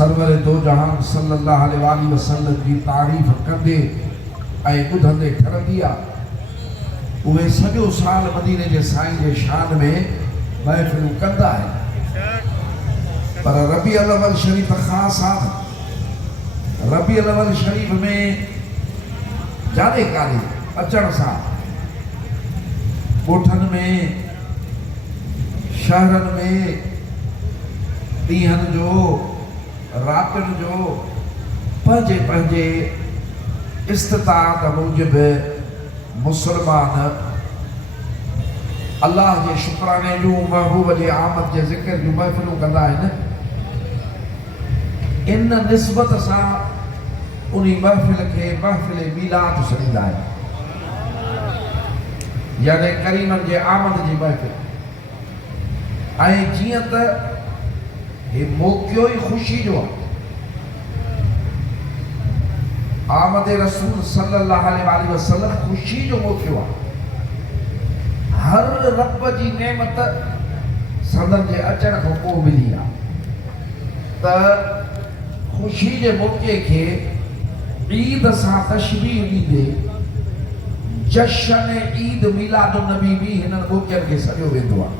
Server दो जहान सल्लल्लाहु अलैहि वसल्लम की तारीफ़ कंदे ऐं ॿुधंदे ठरंदी आहे। उहे सॼो साल मदीने जे साईं जे शान में महफ़िलूं कंदा आहिनि, पर रबी अव्वल शरीफ़ ख़ासि आहे। रबी अव्वल शरीफ़ में जाने काने अचण सां ॻोठनि में शहरनि में ॾींहंनि जो रातिनि जो पंहिंजे पंहिंजे इस्तिताअत मूजिबि मुसलमान अल्लाह जे शुक्राने जूं महबूब जे आमद जे ज़िक्र जूं महफ़िलूं कंदा आहिनि। इन निस्बत सां उन महफ़िल खे महफ़िल मीलाद सॾींदा आहिनि, यानी करीमनि जे आमद जी महफ़िल। ऐं जीअं त हे मौक़ियो ई ख़ुशी जो आहे, आमद रसूल सल्लल्लाहु अलैहि वसल्लम ख़ुशी जो मौक़ियो आहे। हर रब जी नेमत संदन जे अचण खां पोइ मिली आहे, त ख़ुशी जे मौक़े खे ईद सां तशबीह ॾींदे जशन ईद मिलादुन नबी बि हिननि मौक़नि खे सॾियो वेंदो आहे।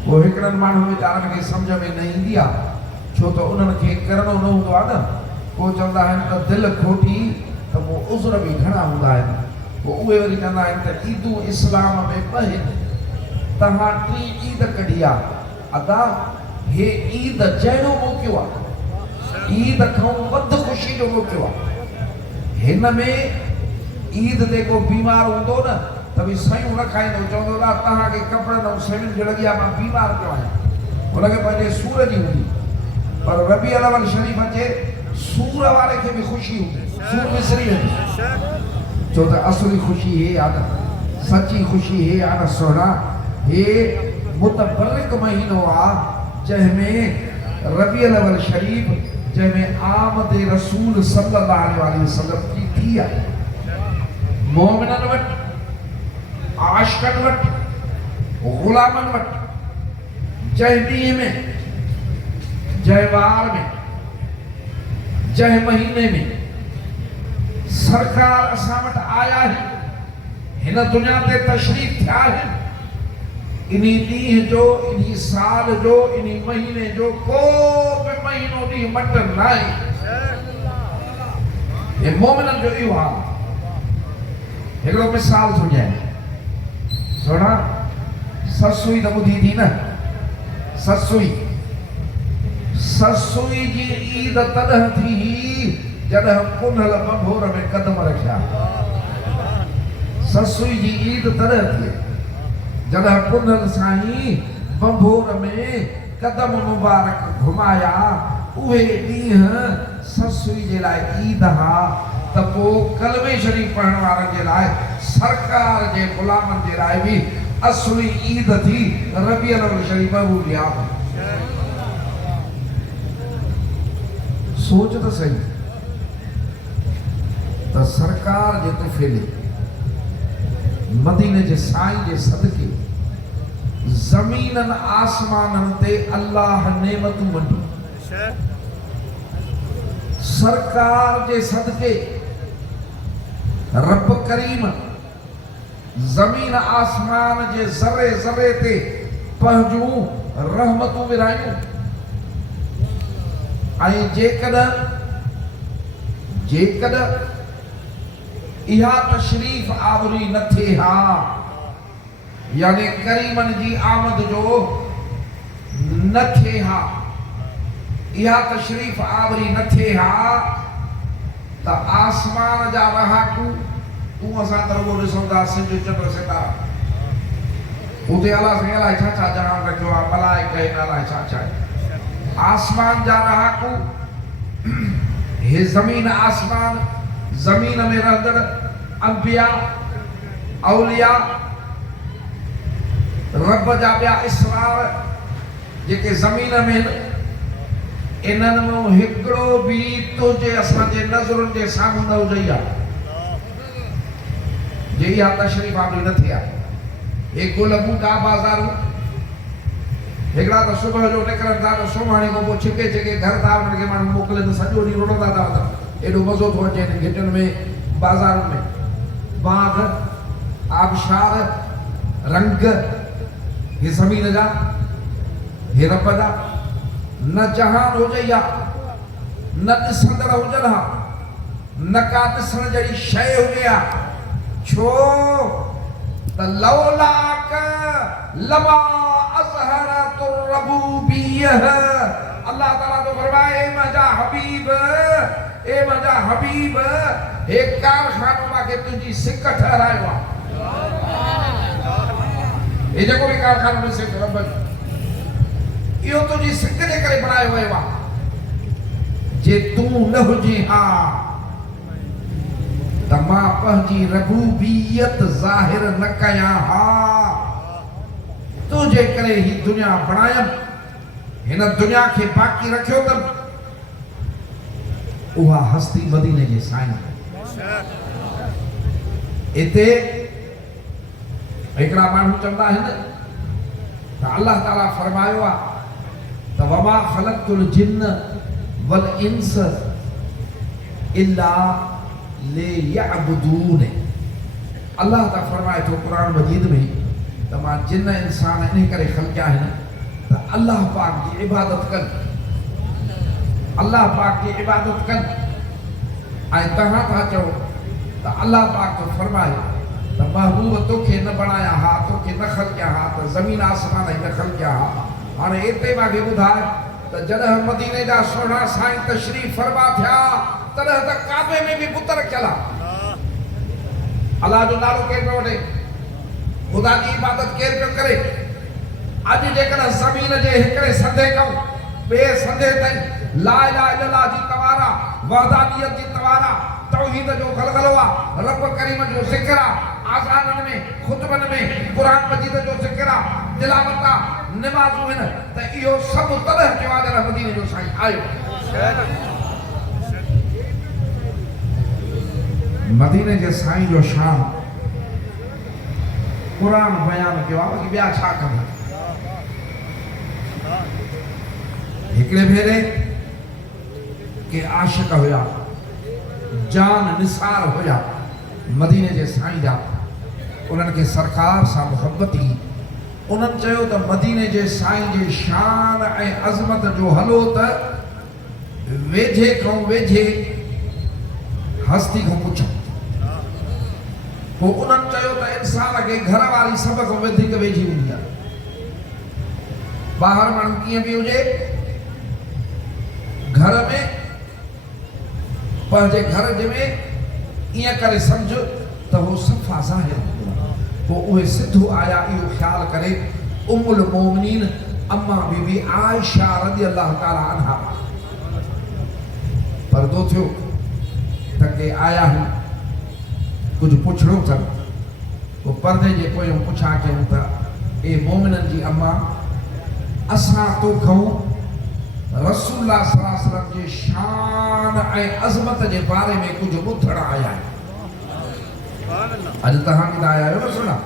वो हिकिड़नि माण्हुनि वीचारनि खे सम्झ में न ईंदी आहे, छो त उन्हनि खे करिणो न हूंदो आहे न। को चवंदा आहिनि त दिलि खोटी त पोइ उज़र बि घणा हूंदा आहिनि। पोइ उहे वरी चवंदा आहिनि त ईदूं इस्लाम में ॿ आहिनि, तव्हां टी ईद कढी आहे। अदा हे ईद जहिड़ो मौक़ियो आहे, ईद खां वधि ख़ुशी जो मौक़ियो आहे। हिन में ईद ते को बीमार हूंदो न त बि सयूं न खाईंदो, चवंदो आहे तव्हांखे कपिड़नि ऐं शयुनि जी लॻी आहे, मां बीमार पियो आहियां। हुनखे पंहिंजे सूर जी हूंदी, पर रबी अव्वल शरीफ़ अचे सूर वारे खे बि ख़ुशी हूंदी, सूर विसरी वेंदी। छो त असली ख़ुशी हे आहे न, सची ख़ुशी हे आहे न सोना, हे मुतबर्रिक महीनो आहे जंहिंमें रबी अव्वल शरीफ़, जंहिंमें आमद रसूल सल्लल्लाहु अलैहि वसल्लम जी थी आहे। मोमिननि वटि, आशिक़नि वटि, ग़ुलामनि वटि जंहिं ॾींहं में, जंहिं वार में, जंहिं महीने में सरकार असां वटि आया आहिनि, हिन दुनिया ते तशरीफ़ थिया आहिनि, इन्ही ॾींहं जो, इन्ही साल जो, इन्ही महीने जो को बि महीनो ॾींहुं मट न आहे। हे मोमिननि जो इहो हाल। हिकिड़ो मिसाल थो ॾियां, सोना ससुई त ॿुधी थी न, ससुई जी ईद तॾहिं थी जॾहिं कुंडल बंभोर में कदम रखिया। ससुई जी ईद तॾहिं थी जॾहिं कुंडल साईं बंभोर में कदम मुबारक घुमाया। उहे ॾींहं ससुई जे लाइ ईद हा, त पोइ कलमे शरीफ़ पढ़ण वारनि जे लाइ, सरकार जे ग़ुलामनि जे लाइ बि असली ईद थी रबी अव्वल शरीफ़ महबूब आहे। सोच त सही, त सरकार जे तुफ़ैले मदीने जे साईं जे सदके ज़मीननि आसमाननि ते अल्लाह नेमतूं वंडी। सरकार जे सदके रब करीम ज़मीन आसमान जे ज़रे ज़रे ते पंहिंजूं रहमतूं विरायूं। ऐं जेकॾहिं इहा तशरीफ़ आवरी न थिए हा, यानी करीमनि जी आमद जो न थिए हा, इहा तशरीफ़ आवरी न थिए हा, त आसमान जा रहाकू, तूं असां त रुॻो ॾिसूं था सिज चंड सितारा, उते अलाह साईं अलाए छा छा जहान रखियो आहे, मलाइका आहिनि, अलाए छा छा आहे। आसमान जा रहाकू, हे ज़मीन आसमान, ज़मीन में रहंदड़ अंबिया, औलिया, रब जा ॿिया इसरार जेके ज़मीन में, इन्हनि में हिकिड़ो बि तुंहिंजे असांजे नज़रुनि जे साम्हूं न हुजई आहे जे इहा तशरीफ़ आवरी न थिए आहे। हे गुल बूटा बाज़ारूं, हिकिड़ा त सुबुह जो निकिरनि था त सुम्हण खां पोइ छिके छिके घर था उन्हनि खे माण्हू मोकिले त सॼो ॾींहुं रुड़ंदा था वञनि। एॾो मज़ो थो अचे हिन घिटियुनि में, बाज़ारुनि में। बाग, आबशार, रंग, हे ज़मीन जा, हे रब जा। न जहान हुजे या न ॾिसंदड़ हुजनि हा, न का ॾिसण जहिड़ी शइ हुजे हा। छो त लौलाक लमा अज़हरतु रबूबियह। अल्लाह ताला तो फरमाए, ए मुंहिंजा हबीब, ए मुंहिंजा हबीब, हे कारखानो मांखे तुंहिंजी सिक ठहरायो आहे। हे जेको बि कारखानो में सिक रब इहो तुंहिंजी सिक जे करे बणायो वियो आहे। जे तूं न हुजे हा त मां पंहिंजी रबूबियत ज़ाहिर न कयां हा। तुंहिंजे करे ही दुनिया बणायमि, हिन दुनिया खे बाक़ी रखियो अथमि। उहा हस्ती मदीने जे साईं। इते हिकिड़ा माण्हू चवंदा आहिनि त अल्लाह ताला फरमायो आहे त वमा ख़लक़तुल जिन्न वल इंस इल्ला लियअबुदून। अल्लाह ताला फरमाए थो क़ुरान मजीद में त मां जिन इंसान इन करे ख़लक़िया आहिनि त अल्लाह पाक जी इबादत कनि, अल्लाह पाक जी इबादत कनि। ऐं तव्हां था चओ त अल्लाह पाक तो फरमाए त महबूब तोखे न बणाया हा, तोखे न ख़लक़िया हा, त ज़मीन आसमान न ख़लक़िया हा। हाणे हिते मूंखे ॿुधाए त जॾहिं मदीने जा सुहिणा साईं तशरीफ़ फरमा थिया तॾहिं त काबे में बि पुत रखियल आहे। अल्लाह जो नालो केरु पियो वठे, ख़ुदा जी इबादत केरु पियो करे। अॼु जेकॾहिं ज़मीन जे हिकिड़े संधे खां ॿिए संधे ताईं ला इलाहा इल्लल्लाह जी तवारा, वहदानियत जी तवारा, तौहीद जो गलगलो आहे, रब करीम जो ज़िक्र आहे, आज़ाननि में, खुतबनि में क़ुरान मजीद जो ज़िक्र आहे, तिलावत आहे, निमाज़ूं आहिनि। त इहो सभु तॾहिं थियो आहे जॾहिं मदीने जो साईं आयो। मदीने जे साईं जो शान क़ुरान बयान कयो आहे कि ॿिया छा कंदा। हिकिड़े भेरे के आशिक़ हुया, जान निसार हुया मदीने जे साईं जा। उन्हनि खे सरकार सां मुहबत ई। उन्हनि चयो त मदीने जे साईं जे शान ऐं अज़मत जो हलो त वेझे खां वेझे हस्ती खां पुछो। पोइ उन्हनि चयो त इंसान खे घर वारी सभ खां वधीक वेझी हूंदी आहे। ॿाहिरि माण्हू कीअं बि हुजे, घर में पंहिंजे घर जे में ईअं करे सम्झ त हो सफ़ा ज़ाहिर हूंदो आहे। पोइ उहे सिधो आया इहो ख़्यालु करे उम्मुल मोमिनीन अम्मा बीबी आयशा रज़ी अल्लाह ताला अन्हा पर्दो थियो त के आया आहिनि, कुझु पुछणो अथनि। पोइ पर्दे जे पोयां पुछा कयूं त ए मोमिननि जी अम्मा, असां तोखां रसूलुल्लाह सल्लल्लाहु अलैहि वसल्लम जे शान ऐं अज़मत जे बारे में कुझु ॿुधण आया आहियूं। अॼु तव्हां बि त आया आहियो न सुना,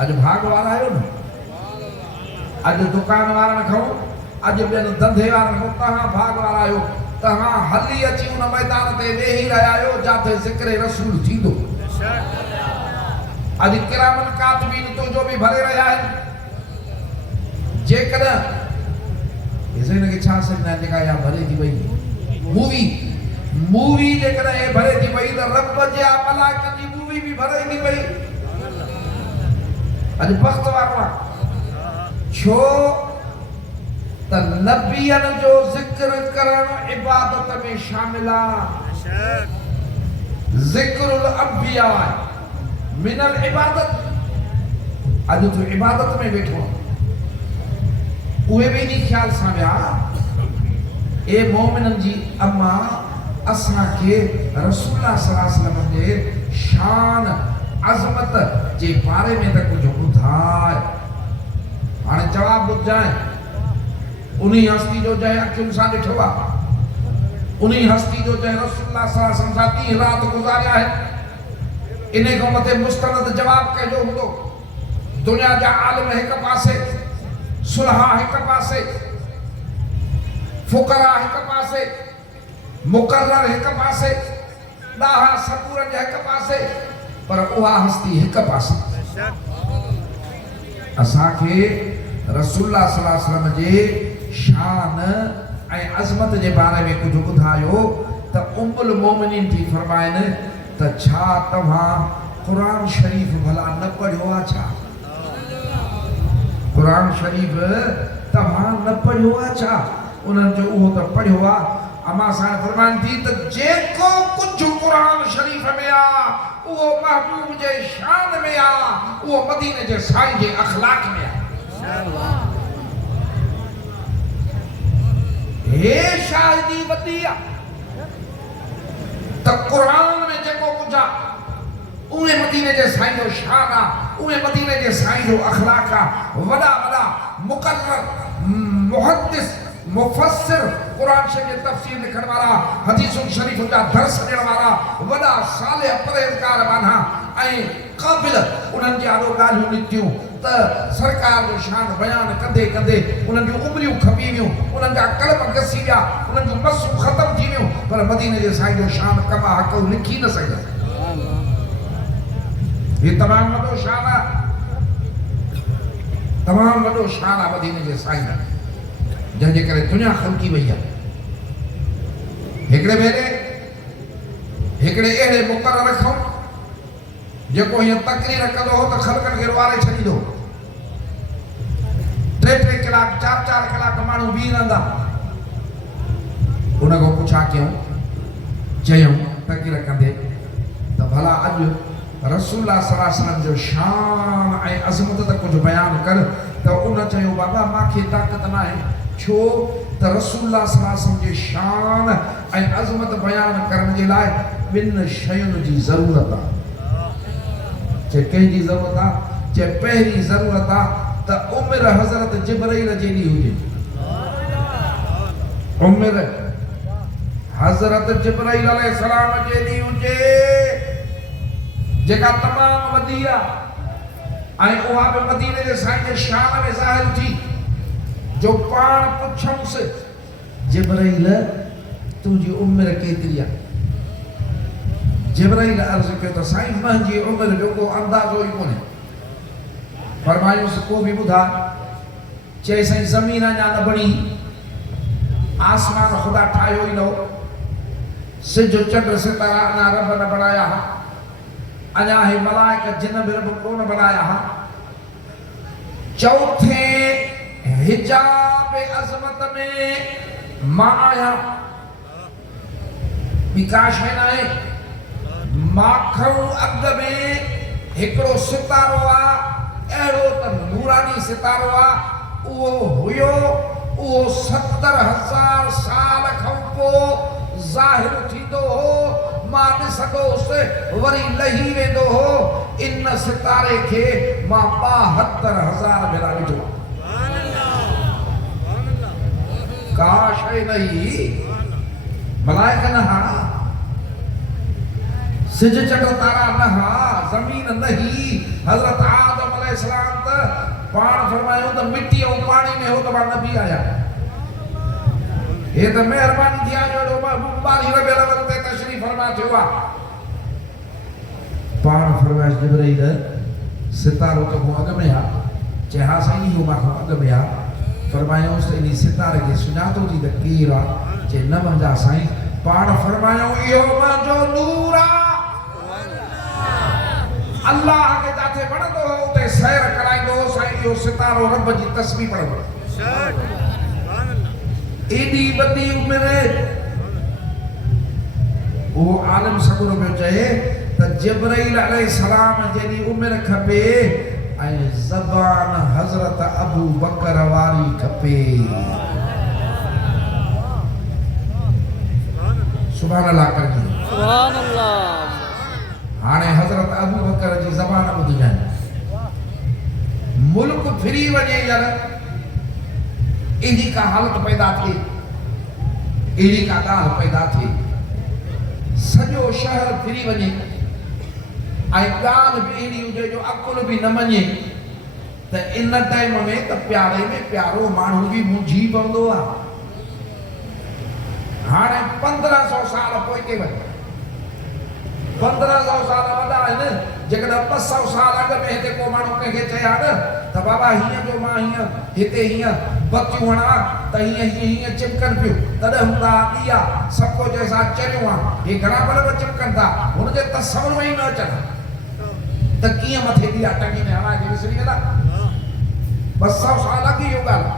अॼु भाग वारा आहियो न, अॼु दुकान वारनि खां, अॼु ॿियनि धंधे वारनि खां तव्हां भाग वारा आहियो। तव्हां हली अची उन मैदान ते वेही रहिया आहियो जिथे ज़िक्र रसूल थींदो। अॼु किरामन कातिबीन तुंहिंजो बि भरे रहिया आहिनि। जेकॾहिं हिनखे छा सम्झंदा आहिनि जेका इहा भरे थी वई मूवी जेकॾहिं हे भरे थी वई त रब जे मलाइकनि जी मूवी बि भरे थी वई। अॼु वक़्तु वारो आहे छो त नबियनि जो ज़िक्र करणु इबादत में शामिल आहे। ज़िक्रुल अंबिया मिनल इबादत। अॼु तूं इबादत में वेठो उहे बि इन ख़्याल सां विया ए मोमिननि जी अम्मा असांखे रसूलुल्लाह सल्लल्लाहु अलैहि वसल्लम जे शान अज़मत जे बारे में त कुझु ॿुधाए। हाणे जवाबु ॿुधाए उन हस्ती जो जंहिं अखियुनि सां ॾिठो आहे, उन हस्ती जो जंहिं रसूलुल्लाह सल्लल्लाहु अलैहि वसल्लम सां ॾींहुं राति गुज़ारिया आहिनि, इन खां मथे मुस्तनद जवाबु कहिड़ो हूंदो। दुनिया जा आलिम हिकु पासे, सुलहा हिक पासे, फुकरा हिक पासे, मुकर्रर हिक पासे, ॾाहा सबूरनि जे हिक पासे, पर उहा हस्ती हिक पासे। असांखे रसूलुल्लाह सल्लल्लाहु अलैहि वसल्लम जे शान ऐं अज़मत जे बारे में कुझु ॿुधायो त उम्मुल मोमिनीन थी फरमाइनि त छा तव्हां कुरान शरीफ़ भला न पढ़ियो आहे छा? कुरान शरीफ़ तव्हां न पढ़ियो आहे छा? उन्हनि जो उहो त पढ़ियो आहे। अमा साईं फरमाइनि थी त जेको कुझु कुरान शरीफ़ में आहे उहो महबूब जे शान में आहे, उहो मदीने जे साईं जे अखलाक में आहे। हे शाहिदी वधी आहे त कुरान में जेको कुझु आहे उहे मदीने जे साईं जो शान आहे, उहे मदीने जे साईं जो अखलाक आहे। वॾा वॾा मुकर्रर, मुहद्दिस, मुफस्सिर, कुरान शरीफ़ जी तफ़सीर लिखण वारा, हदीसुल शरीफ़ जा दर्स ॾियण वारा, वॾा सालिह परहेज़गार माना ऐं क़ाबिल उन्हनि जी आॾो ॻाल्हियूं निकितियूं त सरकार जो शान बयान कंदे कंदे उन्हनि जूं उमिरियूं खपी वियूं, उन्हनि जा कलम घसी विया, उन्हनि जूं मसूं ख़तम थी वियूं, पर मदीने जे साईं जो शान कमा हक़ लिखी न सघिया। ये तमामु वॾो शान आहे, तमामु वॾो शान आहे मदीने जे साईं, जंहिंजे करे दुनिया ख़लकी वई आहे। हिकिड़े भेरे हिकिड़े अहिड़े मुक़रर रखूं जेको हीअं तकरीर कंदो हो त ख़लकनि खे रुआरे छॾींदो। 3-3 कलाक 4-4 कलाक माण्हू बीह रहंदा। उन खां पुछा कयूं, चयूं तकरीर कंदे त भला अॼु रसूलुल्लाह सल्लल्लाहु अलैहि वसल्लम जो शान ऐं अज़मत त कुझु बयानु कर। त उन चयो बाबा मूंखे ताक़त न आहे, छो त रसूलुल्लाह सल्लल्लाहु अलैहि वसल्लम जे शान ऐं अज़मत बयानु करण जे लाइ ॿिनि शयुनि जी ज़रूरत आहे। जे कंहिंजी ज़रूरत आहे, जे पहिरीं ज़रूरत आहे त उमिरि हज़रत जिब्राइल जेॾी हुजे। उमिरि हज़रत जिब्राइल अलैहिस्सलाम जेॾी हुजे, जेका तमामु वॾी आहे ऐं उहा बि मदीने जे साईं जे शान में ज़ाहिर थी। जो पाण पुछऊंसि जिब्राइल तुंहिंजी उमिरि केतिरी आहे? जिब्राइल अर्ज़ कयो त साईं मुंहिंजी उमिरि जो को अंदाज़ो ई कोन्हे। फरमायूंसि को बि ॿुधा? चई साईं ज़मीन अञा न बणी, आसमान ख़ुदा ठाहियो ई न हो, सिज चंड सितारा अञा रब न बणाया हा, अञा हे मलाइक जिन बि रब कोन बणाया हा। चौथे हिजाब अज़मत में मां आहियां, ॿी का शइ न आहे। माखऊं अॻ में हिकिड़ो सितारो आहे, अहिड़ो त नूरानी सितारो आहे, उहो हुयो, उहो 70,000 साल खां पोइ ज़ाहिर थींदो हो, मां ॾिसंदोसि वरी लही वेंदो हो। इन सितारे खे मां 72,000 भेरा ॾिठो आहे। का शइ नहीं, मलाइक न हा, सिज चंड तारा न हा, ज़मीन नहीं। हज़रत आदम अलैहिस्सलाम त पाण फरमायो त मिट्टी ऐं पाणी में हो त मां नबी आहियां। हे त महिरबानी थी आहे जो बारी रबियल अवल ते तशरीफ़ फरमा थियो आहे। पाण फरमाइश जिब्राइल सितारो त को अॻ में आहे। चए हा साईं इहो मां अॻ में आहे। फरमायूंसि त इन सितारे खे सुञातो थी त केरु आहे? चए न मुंहिंजा साईं। पाण फरमायूं इहो मुंहिंजो नूर आहे। अल्लाह खे जिथे वणंदो हो उते सैर कराईंदो हो साईं। इहो सितारो रब जी तस्बीह पढ़ंदो। एॾी वॾी उमिरि उहो आलिम सबूर में चए त जिब्राइल अलैहिस्सलाम जेॾी उमिरि खपे ऐं ज़बान हज़रत अबू बकर वारी खपे। सुभान अल्लाह करिजे। सुभान अल्लाह। हाणे हज़रत अबू बकर जी ज़बान ॿुधजाइं। मुल्क फिरी वञे यार, अहिड़ी का हालत पैदा थिए, अहिड़ी का ॻाल्हि पैदा थिए, सॼो शहर फिरी वञे ऐं ॻाल्हि बि अहिड़ी हुजे जो अकुल बि न मञे त इन टाइम में त प्यारे में प्यारो माण्हू बि मुंझी पवंदो आहे। हाणे 1500 साल पोइ के वञे, 1500 साल वॾा आहिनि। जेकॾहिं 200 साल अॻु में हिते को माण्हू कंहिंखे चया न त बाबा हीअं जो मां हीअं हिते हीअं बतियूं हणां त हीअं हीअं चिमकनि पियूं, तॾहिं हूंदा ॾीआ सभु कुझु असां चरियूं आहे, हे घणा बल्ब चिमकनि था, हुनजे तसवुर में ई न अचनि त कीअं मथे ॾीआ टंगी में हणाए खे विसरी वेंदा। 200 साल अॻु इहो ॻाल्हि,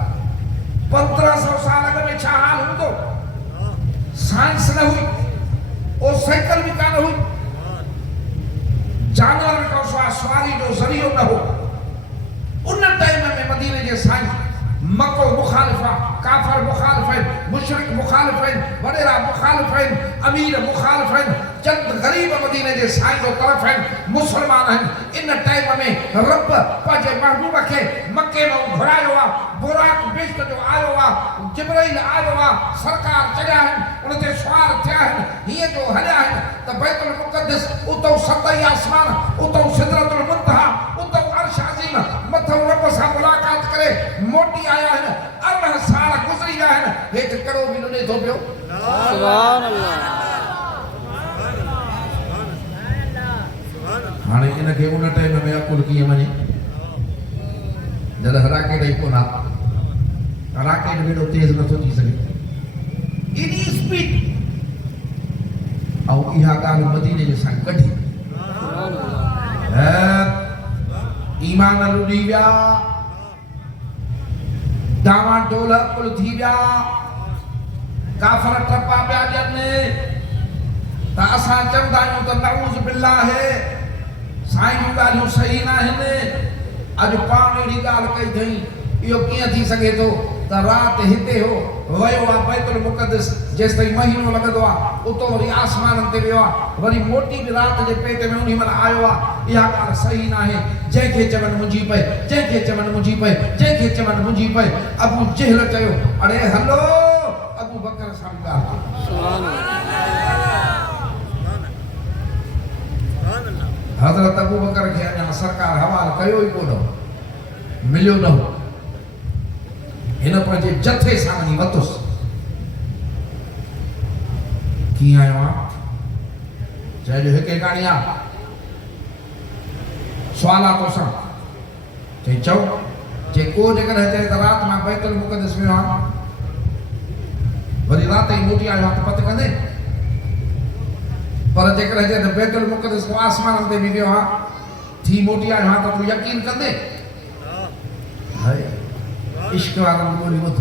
1500 साल अॻु में छा हाल हूंदो? साइंस न हुई, ओ साइकिल भी कान हुई, जानवर का सवारी जो ज़रियो न हो। उन टाइम में मदीने जे साईं मक्को मुखालिफा, काफर मुखालिफिन, मुशरिक मुखालिफिन, वडेरा मुखालिफिन, अमीर मुखालिफिन, चंद गरीब मदीने जे साईं जो तरफ हैं, मुसलमान हैं। इन टाइम में रब पंहिंजे महबूब खे मक्के में घुरायो आहे, बुराक बिश्त जो आयो आहे, जिब्राइल आयो आहे, सरकार चढ़िया आहिनि, उन ते सवार थिया आहिनि, हीअं जो हलिया आहिनि त बैतुल मुक़द्दस उतो 7 आसमान, उतो सिदरतुल मुंतहा, उतो अर्श अज़ीम, मथो रब सां मुलाक़ात करे मोटी आया आहिनि। 18 साल गुज़री विया आहिनि, हेठि कड़ो बि न ॾिए थो पियो। सुभान अल्लाह। हाणे इनखे उन टाइम में अकुल कीअं वञे जॾहिं राकेट ई कोन आहे, राकेट बि एॾो तेज़ नथो थी सघे, एॾी स्पीड। ऐं इहा ॻाल्हि मदीने जे साईं कढी, ईमान लुॾी विया, डावाडोल अकुल थी विया, काफ़र टपा पिया ॾियनि त असां चवंदा आहियूं त नऊज़ बिल्लाह साईं जूं ॻाल्हियूं सही न आहिनि। अॼु पाण अहिड़ी ॻाल्हि कई अथई, इहो कीअं थी सघे थो त राति हिते हो वियो आहे बैतुल मुक़द्दस, जेसि ताईं महीनो लॻंदो आहे, उतो वरी आसमाननि ते वियो आहे, वरी मोटी बि राति जे पेट में उन महिल आयो आहे। इहा ॻाल्हि सही न आहे। जंहिंखे चवनि मुंहिंजी पए, जंहिंखे चवनि मुंहिंजी पए, जंहिंखे चवनि मुंहिंजी पए। अबू जहल चयो, अड़े हलो अबू बकर सां ॻाल्हि। हज़रत अबू बकर खे अञा सरकार हवाल कयो ई कोन, मिलियो न हो। हिन पंहिंजे जथे सां वञी वरितुसि, कीअं आयो आहे? चए जो हिकु कहाणी आहे, सुवाल आहे तोसां। चई चओ। चई को जेकॾहिं चए त राति मां बैतुल मुक़द्दस में आहियां, वरी राति ई मोटी आयो आहे त पत कंदे? पर जेकॾहिं चए त बैतुल मुक़द्दस को आसमान ते बि वियो आहे, थी मोटी आयो आहे त तूं यकीन कंदे? हाय इश्क वारनि जी ॿोली ॿुध,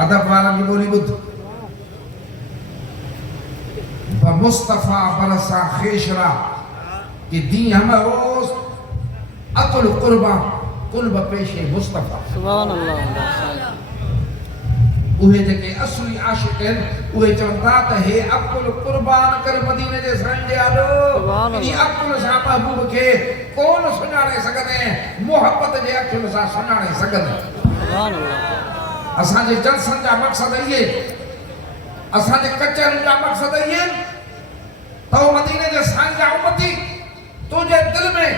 अदब वारनि जी ॿोली ॿुध। मुस्तफ़ा बरसा खेशरा कि दी हम रोज अकुल कुर्बा कुल्ब पेशे मुस्तफ़ा। सुभान अल्लाह। उहे जेके असली आशिक़ आहिनि, उहे चवंदा त हे अकुल कुर्बान कर मदीने जे साईं जे आलो। इन अकुल सां महबूब खे कोन सुञाणे सघंदे, मोहब्बत जे अकुल सां सुञाणे सघंदे। सुभान अल्लाह। असांजे जलसनि जा मक़सद इहे, असांजे कचहरियुनि जा मक़सद इहे त मदीने जे साईं जा उम्मती तुंहिंजे दिल में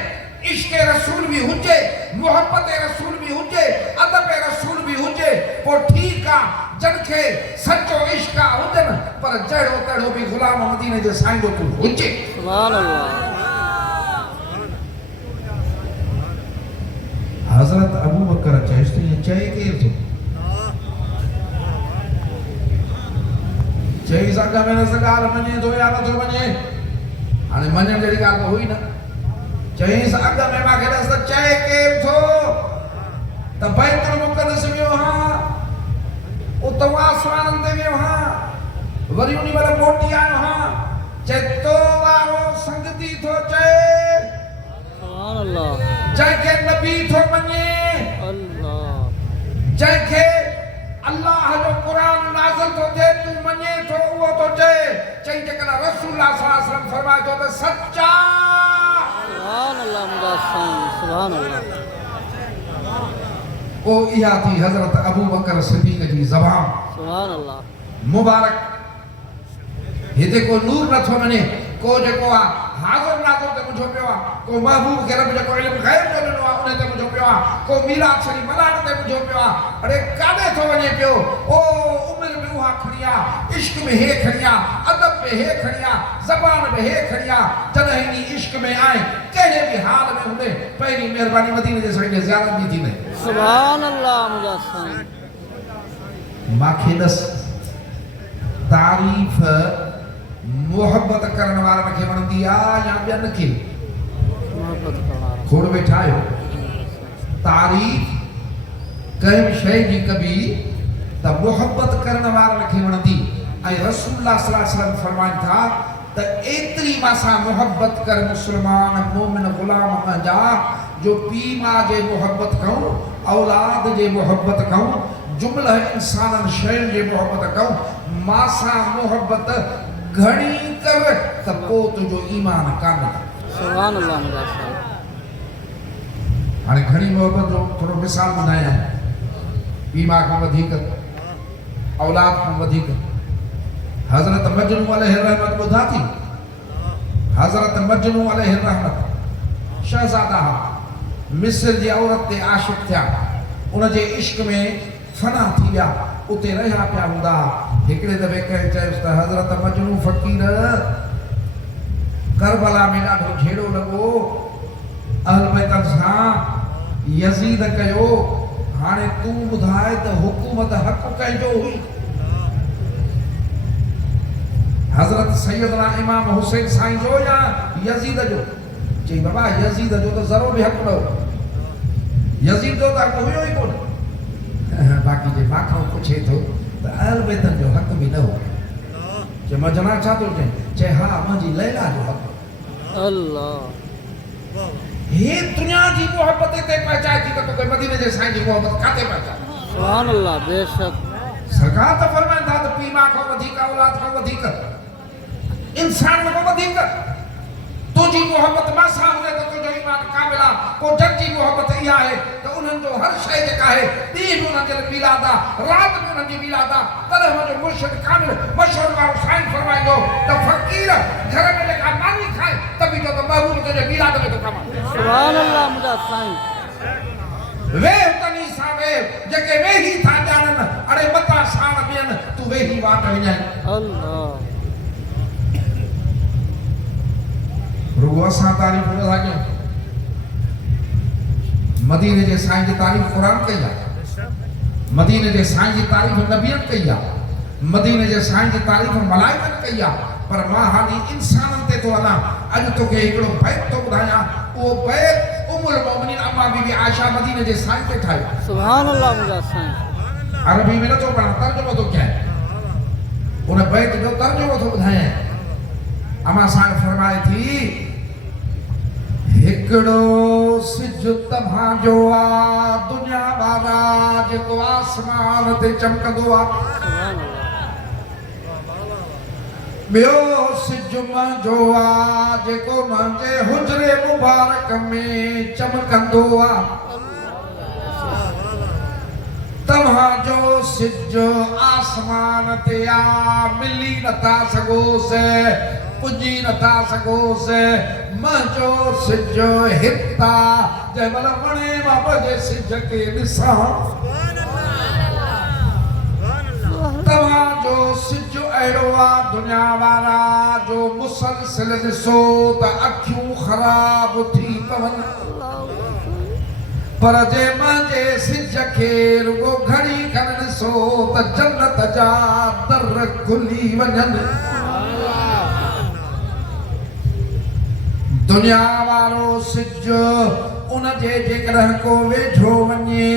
इश्क़ रसूल भी हुजे, मोहब्बत रसूल भी हुजे, अदब रसूल भी हुजे, पोइ ठीकु आहे। जंहिंखे सचो इश्क़ हुजनि, पर जहिड़ो तहिड़ो बि ग़ुलाम मदीने जे साईं जो तूं हुजे। सुभान अल्लाह। हज़रत अबू बकर चएसि त ईअं चए केरु थो? चई सघ में न ॻाल्हि मञे थो या नथो मञे? हाणे मञण जहिड़ी ॻाल्हि त हुई न। चईंसि अॻ में मां खे त चए केरु थो त बैतुल मुक़द्दस वियो हां, उतो आसमाननि ते वियो हां, वरी उन महिल मोटी आयो हां। चए तो वारो संगती थो चए, सुभान अल्लाह। जंहिंखे नबी थो मञे, अल्लाह। जंहिंखे अल्लाह जो क़ुरान नाज़िल थो थिए तूं मञे थो, उहो थो चए। चई जेकॾहिं रसूलुल्लाह सल्लल्लाहु अलैहि वसल्लम फरमाए थो त सच्चा। सुभान अल्लाह मुंहिंजा साईं, सुभान अल्लाह। ओ इहा थी हज़रत अबू बकर सिद्दीक़ जी ज़बान। सुभान अल्लाह। मुबारक। हिते को नूर नथो वञे, को जेको आ हाज़िर नाज़िर ते मुझो पियो आ को महबूब के रब जेको इल्म ग़ैब जो ॾिनो आ उन ते मुझो पियो आ को मीराद शरीफ़ मलाक ते मुझो पियो आ अरे काॾे थो वञे पियो ओ उमिरि में उहा खणी आ इश्क में हे खणी आ अदब में हे खणी आ ज़बान में हे खणी आ जॾहिं इन इश्क में आए कहिड़े बि हाल में हूंदे पहिरीं महिरबानी मदीने जे साईं ज़ियारत जी थींदे सुभान अल्लाह मुंहिंजा साईं मांखे ॾस तारीफ़ मोहब्बत करण वारनि खे वणंदी आहे या ॿियनि खे मोहब्बत करण खोड़ वेठा आहियो तारीफ़ कंहिं बि शइ जी कबी त मोहब्बत करण वारनि खे वणंदी ऐं रसूलुल्लाह सल्लल्लाहु अलैहि वसल्लम फरमाइनि था त एतिरी मां मोहब्बत कर मुस्लमान मोमिन ग़ुलाम मुंहिंजा जो पीउ माउ जे मोहब्बत कयूं औलाद जे मोहब्बत कयूं जुमला इंसाननि शयुनि जे मोहब्बत कयूं मां सां मोहब्बत घणी कर त पोइ तुंहिंजो ईमान कान्हे सुभान अल्लाह मुंहिंजा साईं हाणे घणी मोहब्बत जो थोरो मिसाल ॿुधायां पीउ माउ खां वधीक औलाद खां वधीक हज़रत मजनू अलैहि रहमत ॿुधा थी हज़रत मजनू अलैहि रहमत शहज़ादा मिस्र जी औरत ते आशिक़ थिया उन जे इश्क में फना थी विया उते रहिया पिया हूंदा हिकिड़े दफ़े कंहिं चयुसि त हज़रत मजनू फ़क़ीर करबला में ॾाढो झेड़ो लॻो अहल बैतनि सां यज़ीद कयो हाणे तूं ॿुधाए त हुकूमत हक़ कंहिंजो हुई हज़रत सैयदना इमाम हुसैन साईं जो या यज़ीद जो चई बाबा यज़ीद जो त ज़रो बि हक़ न हो यज़ीद जो त हक़ हुयो ई कोन बाक़ी जे मां पुछे थो त अहल बैतनि जो हक़ बि न हो चए मजना छा थो चए हा मुंहिंजी लैला जो हक़ अल्लाह हे दुनिया जी मोहब्बत ते पहुचाए थी त तोखे मदीने जे साईं जी मोहब्बत काथे पहुचाए सुभान अल्लाह बेशक सरकार त फरमाइनि था त पीउ माउ खां वधीक औलाद खां वधीक इंसान खां वधीक तुंहिंजी मोहब्बत मां सां हूंदे त तुंहिंजो ईमान कामिल आहे पोइ जग जी मोहब्बत इहा आहे त उन्हनि जो हर शइ जेका आहे ॾींहुं बि उन्हनि जे लाइ मिलाद आहे राति बि उन्हनि जी मिलाद आहे तॾहिं मुंहिंजो मुर्शिद कामिल मशहूरु वारो साईं फरमाईंदो त फ़क़ीर घर में जेका मानी खाए त बि जो त महबूब तुंहिंजे मिलाद में थो कमाए सुभान अल्लाह मुंहिंजा साईं वेह तनी सां वेह जेके वेही था ॼाणनि अड़े मता साण ॿियनि तूं वेही वाट विञाई अल्लाह रुगो असां तारीफ़ न था कयूं मदीने जे साईं जी तारीफ़ क़ुरान कई आहे मदीने जे साईं जी तारीफ़ नबियनि कई आहे मदीने जे साईं जी तारीफ़ मलाइकनि कई आहे पर मां हाली इंसाननि ते थो हलां अॼु तोखे हिकिड़ो बैत थो ॿुधायां उहो बैत उम्मुल मोमिनीन अम्मा बीबी आयशा मदीने जे साईं ते ठाहियो सुभान अल्लाह मुंहिंजा साईं अरबी में नथो पढ़ां तर्जुमो थो कयां उन बैत जो तर्जुमो थो ॿुधायां अम्मा साईं फरमाए थी हिकिड़ो सिज तव्हांजो आहे दुनिया वारा जेको आसमान ते चमकंदो आहे सुभान अल्लाह ॿियो सिज मुंहिंजो आहे जेको मुंहिंजे हुजरे मुबारक में चमकंदो आहे तव्हांजो सिज आसमान ते आहे मिली नथा सघोसि पुॼी नथा सघोसि मुंहिंजो सिज हिता जंहिं महिल वणे मां मुंहिंजे सिज खे ॾिसां तव्हांजो सिज अहिड़ो आहे दुनिया वारा जो मुसलसिल ॾिसो त अखियूं ख़राब थी पवनि पर जे मुंहिंजे सिज खे रुगो घड़ी खन ॾिसो त जन्नत जा दर खुली वञनि दुनिया वारो सिज उन जे जेकॾहिं को वेझो वञे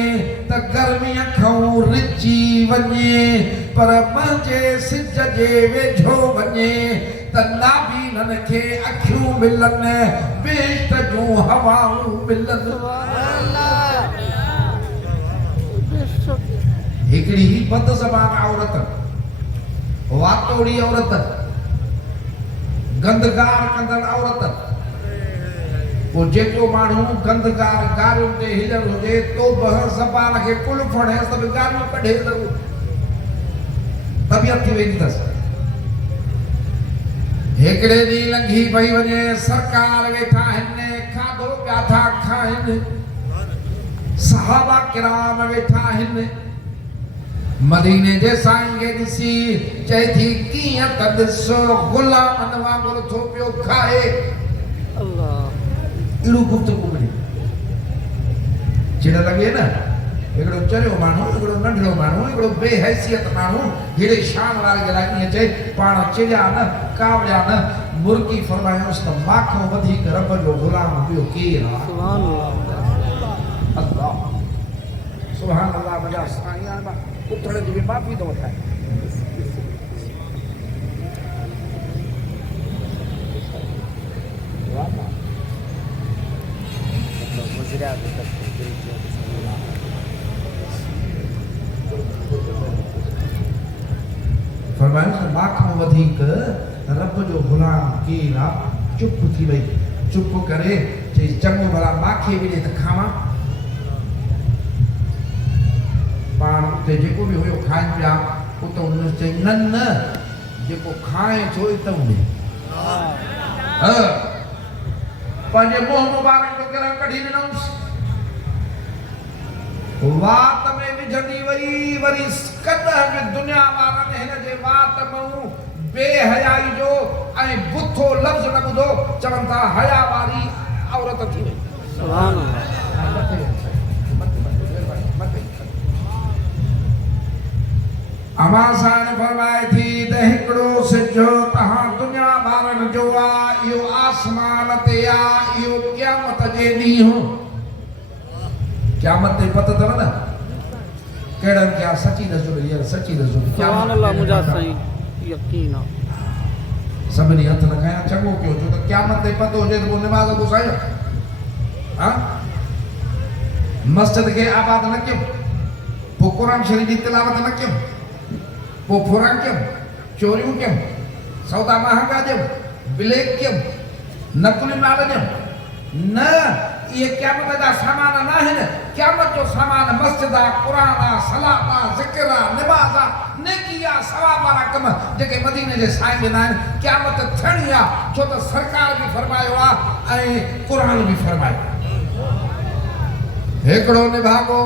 त गर्मीअ खां रिची वञे पर मुंहिंजे सिज जे वेझो वञे त नाबीननि खे अखियूं मिलनि बेश्त जूं हवाऊं मिलनि हिकिड़ी ही बदज़बान औरत वातोड़ी औरत गंदगार कंदड़ औरत वो जेको माण्हू गंदगार गारियुनि ते हिलण हुजे तो बि ज़बान खे कुल फड़ेसि त बि गारियूं कढे त तबियत थी वेंदी अथसि हिकड़े दी लंघी पई वञे सरकार वेठा हिन खाधो पिया था खाइनि सहाबा किराम वेठा हिन मदीने जे साईं खे ॾिसी चए थी कीअं त ॾिसो गुलामनि वांगुरु थो पियो खाए अल्लाह अहिड़ो गुफ़्तगू मिली चिड़ लॻे न हिकिड़ो चरियो माण्हू हिकिड़ो नंढड़ो माण्हू हिकिड़ो बेहैसियत माण्हू हेड़े शान वारे जे लाइ ईअं चए पाण चिड़िया न कावड़िया न मुर्गी फरमायोसि त माखो वधीक रब जो गुलाम ॿियो केरु आहे सुभान अल्लाह अल्लाह सुभान अल्लाह मुंहिंजा साईं हाणे मां उथण जी बि माफ़ी थो वठाए फरमायोसि माखो वधीक रब जो गुलाम केरु आहे चुप थी वई चुप करे चई चङो भला माखे बि ॾे त खावां पाण उते जेको बि हुयो खाइनि पिया उते हुन चई न न जेको खाए थो त ॾे पंहिंजे मुंहुं मुबारक जो गिरह कढी ॾिनऊंसि वात में विझंदी वई वरी कॾहिं बि दुनिया वारनि हिन जे वात मां बेहयाई जो ऐं बुथो लफ़्ज़ न ॿुधो चवनि था हया वारी औरत थी वई सुभान अल्लाह अमा साईं फरमाए थी त हिकिड़ो सिजो तहां दुनिया वारनि जो आहे इहो आसमान ते आहे इहो क़यामत जे ॾींहुं क़यामत ते पतो अथव न कहिड़नि खे आहे सची नज़ुर हींअर सची नज़ुर सुभान अल्लाह मुंहिंजा साईं यकीन आहे सभिनी हथ लॻाया चङो कयो छो त क़यामत ते पतो हुजे त पोइ निमाज़ घुसायो हा मस्जिद खे आबाद न कयो पोइ क़ुरान शरीफ़ जी तिलावत न कयो पोइ फुरान कयो चोरियूं कयो सौदा महांगा ॾियो ब्लैक कयो नकुली माल ॾियो न ये क़यामत जा सामान न आहिनि क़यामत जो सामान मस्जिद आहे क़ुरान आहे सलात आहे ज़िक्र आहे निमाज़ आहे नेकी आहे सवाब वारा कम जेके मदीने जे साईं ॾिना आहिनि क़यामत थियणी आहे छो त सरकार बि फरमायो आहे ऐं क़ुरान बि फरमायो हिकिड़ो निभागो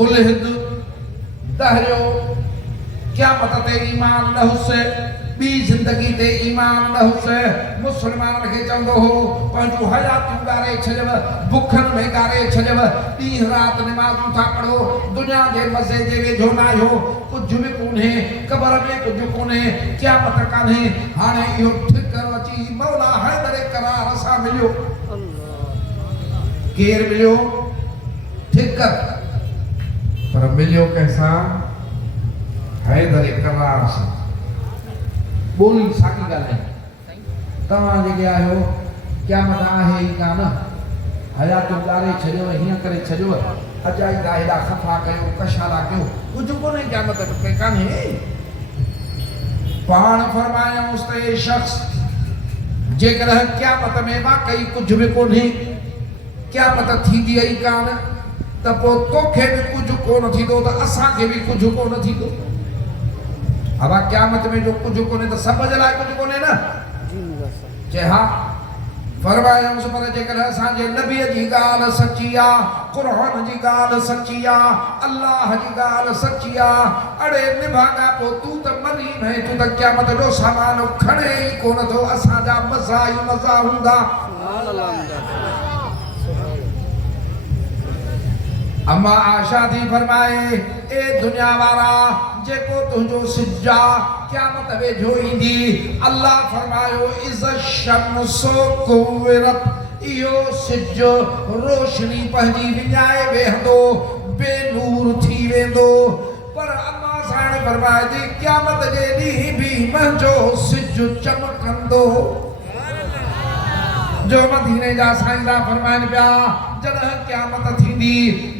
मुल्हिद दहरियो क़यामत ते ईमान न हुसे ॿी ज़िंदगी ते ईमान न हुसे मुस्लमाननि खे चवंदो हो पंहिंजूं हयातियूं ॻारे छॾियव बुखनि में ॻारे छॾियव ॾींहुं राति निमाज़ूं था पढ़ो दुनिया जे मज़े जे वेझो न आहियो कुझु बि कोन्हे क़बर में कुझु कोन्हे क़यामत कान्हे हाणे इहो ठिकर अची मौला हैदर करार सां मिलियो केरु मिलियो ठिकर पर मिलियो कंहिंसां हैदर करार सां बोली साॻी ॻाल्हि तव्हां जेके आहियो क़यामत आहे ई कान हयातूं ॻारे छॾियो हीअं करे छॾियो अजाइदा हेॾा ख़फ़ा कयो कशाला कयो कुझु कोन्हे क़यामत कान्हे पाण फरमायूंसि त हे शख़्स जेकॾहिं क़यामत में वाकई कुझु बि कोन्हे क़यामत थींदी ई कान त पोइ तोखे बि कुझु कोन थींदो त असांखे बि कुझु कोन थींदो अब क़यामत में जो कुछ कोने तो सब जे लाइ कुछ कोने न जे हा फरमायोसि पर जेकर असांजे नबी जी ॻाल्हि सची आहे क़ुरान जी ॻाल्हि सची आहे अल्लाह जी ॻाल्हि सची आहे अड़े निभागा पोइ तूं त मनी भई तूं त क़यामत जो सामान खणे ई कोन थो असांजा मज़ा ई मज़ा हूंदा अम्मा आशा थी फरमाए ए दुनिया वारा जेको तुंहिंजो सिजा क़यामत वेझो ईंदी अल्लाह फरमायो इज़ शम्सु कुविरत इहो सिज रोशनी पंहिंजी विञाए वेहंदो बेनूर थी वेंदो पर अम्मा साईं फरमाए थी क़यामत जे ॾींहुं बि मुंहिंजो सिज चमकंदो जो मदीने जा साईं फरमाइनि पिया जॾहिं क़यामत थींदी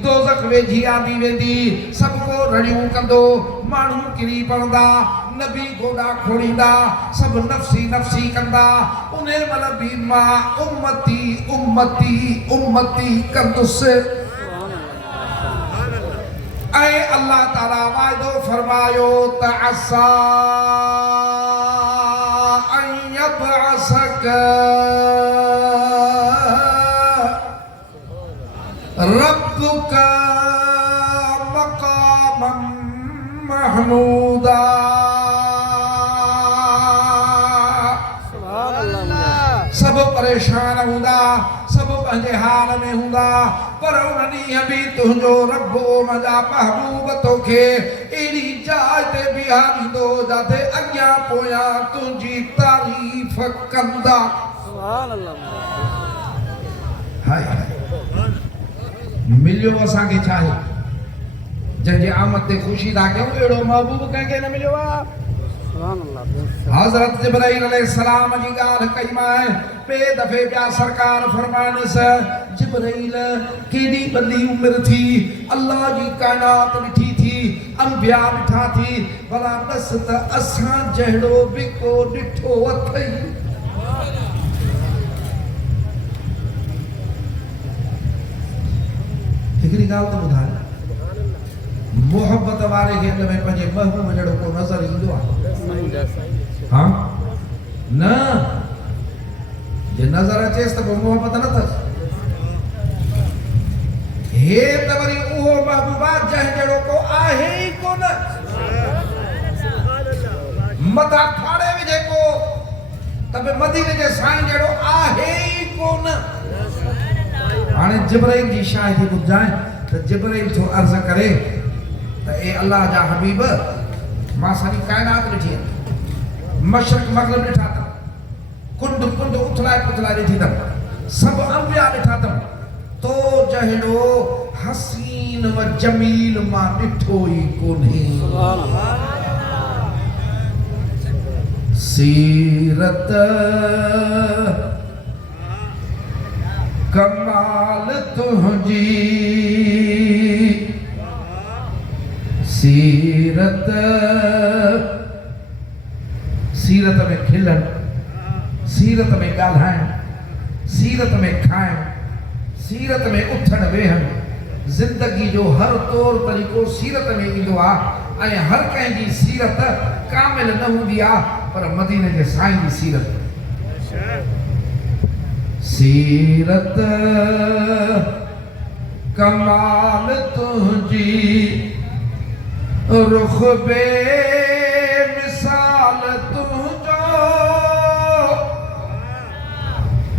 दोज़ख वेझी आंदी वेंदी सभु को रड़ियूं कंदो माण्हू किरी पवंदा नबी गोॾा खोड़ींदा सभु नफ़्सी नफ़्सी कंदा उन महिल बि मां उम्मती उम्मती उम्मती कंदुसि ऐं अल्लाह ताला वाइदो फरमायो त असा रब्बुका मकामम महमूदा। सब परेशान हूंदा, सब पंहिंजे हाल में हूंदा, पर उन ॾींहं बि तुंहिंजो रब मजा महबूब तोखे अहिड़ी जाइ ते बीहारींदो जिथे अॻियां पोयां तुंहिंजी तारीफ़ कंदा। हाय हाय, मिलियो असांखे छा आहे जंहिंजे आमद ते ख़ुशी था कयूं, अहिड़ो महबूब कंहिंखे न मिलियो आहे। हज़रत जिब्राइल अलैहिस्सलाम जी ॻाल्हि कई मां ॿिए दफ़े ॿिया सरकार फरमाइनिसि, जिब्राइल केॾी वॾी उमिरि थी, अल्लाह जी काइनात ॾिठी थी, अंबिया ॾिठा थी, भला ॾस त असां जहिड़ो बि को ॾिठो अथई। हिकिड़ी ॻाल्हि त ॿुधाए, मोहब्बत वारे खे हिन में पंहिंजे महबूब जहिड़ो को नज़र ईंदो आहे? हाँ न, जे नज़र अचेसि त पोइ मोहब्बत न अथसि। हे त वरी उहो महबूबा जंहिं जहिड़ो को आहे ई कोन, मथां फाड़े विझे को त बि मदीने जे साईं जहिड़ो आहे ई कोन। हाणे जिब्राइल जी शायदि ॿुधाए त जिब्राइल थो अर्ज़ करे त ए अल्लाह जा हबीब, मां सारी काइनात ॾिठी आहे, मशरक़ मग़रिब ॾिठा अथमि, कुंड कुंड उथलाए पुथलाए ॾिठी अथमि, सभु अंबिया ॾिठा अथमि, तो जहिड़ो हसीन व जमील मां ॾिठो ई कोन्हे। सीरत कमाल तुंहिंजी, सीरत सीरत में खिलण, सीरत में ॻाल्हाइण, सीरत में खाइण, सीरत में उथण वेहण, ज़िंदगी जो हर तौर तरीक़ो सीरत में ईंदो आहे। ऐं हर कंहिंजी सीरत कामिल न हूंदी आहे, पर मदीने जे साईं जी सीरत, सीरत कमाल तुंहिंजी, रुख बे मिसाल तुंहिंजो,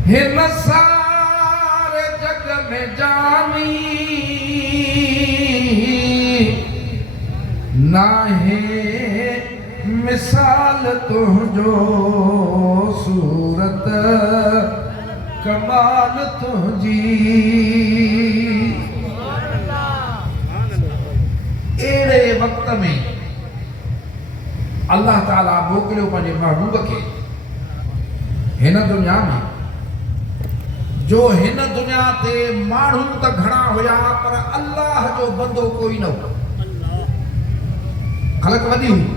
हिन सारे जग में जानी नाहे मिसाल तुंहिंजो, सूरत कमाल तुंहिंजी। अहिड़े वक़्त में अल्लाह ताला मोकिलियो पंहिंजे महबूब खे हिन दुनिया में, जो हिन दुनिया ते माण्हू त घणा हुया, पर अल्लाह जो बंदो कोई न हो। ख़लक वॾी हुई,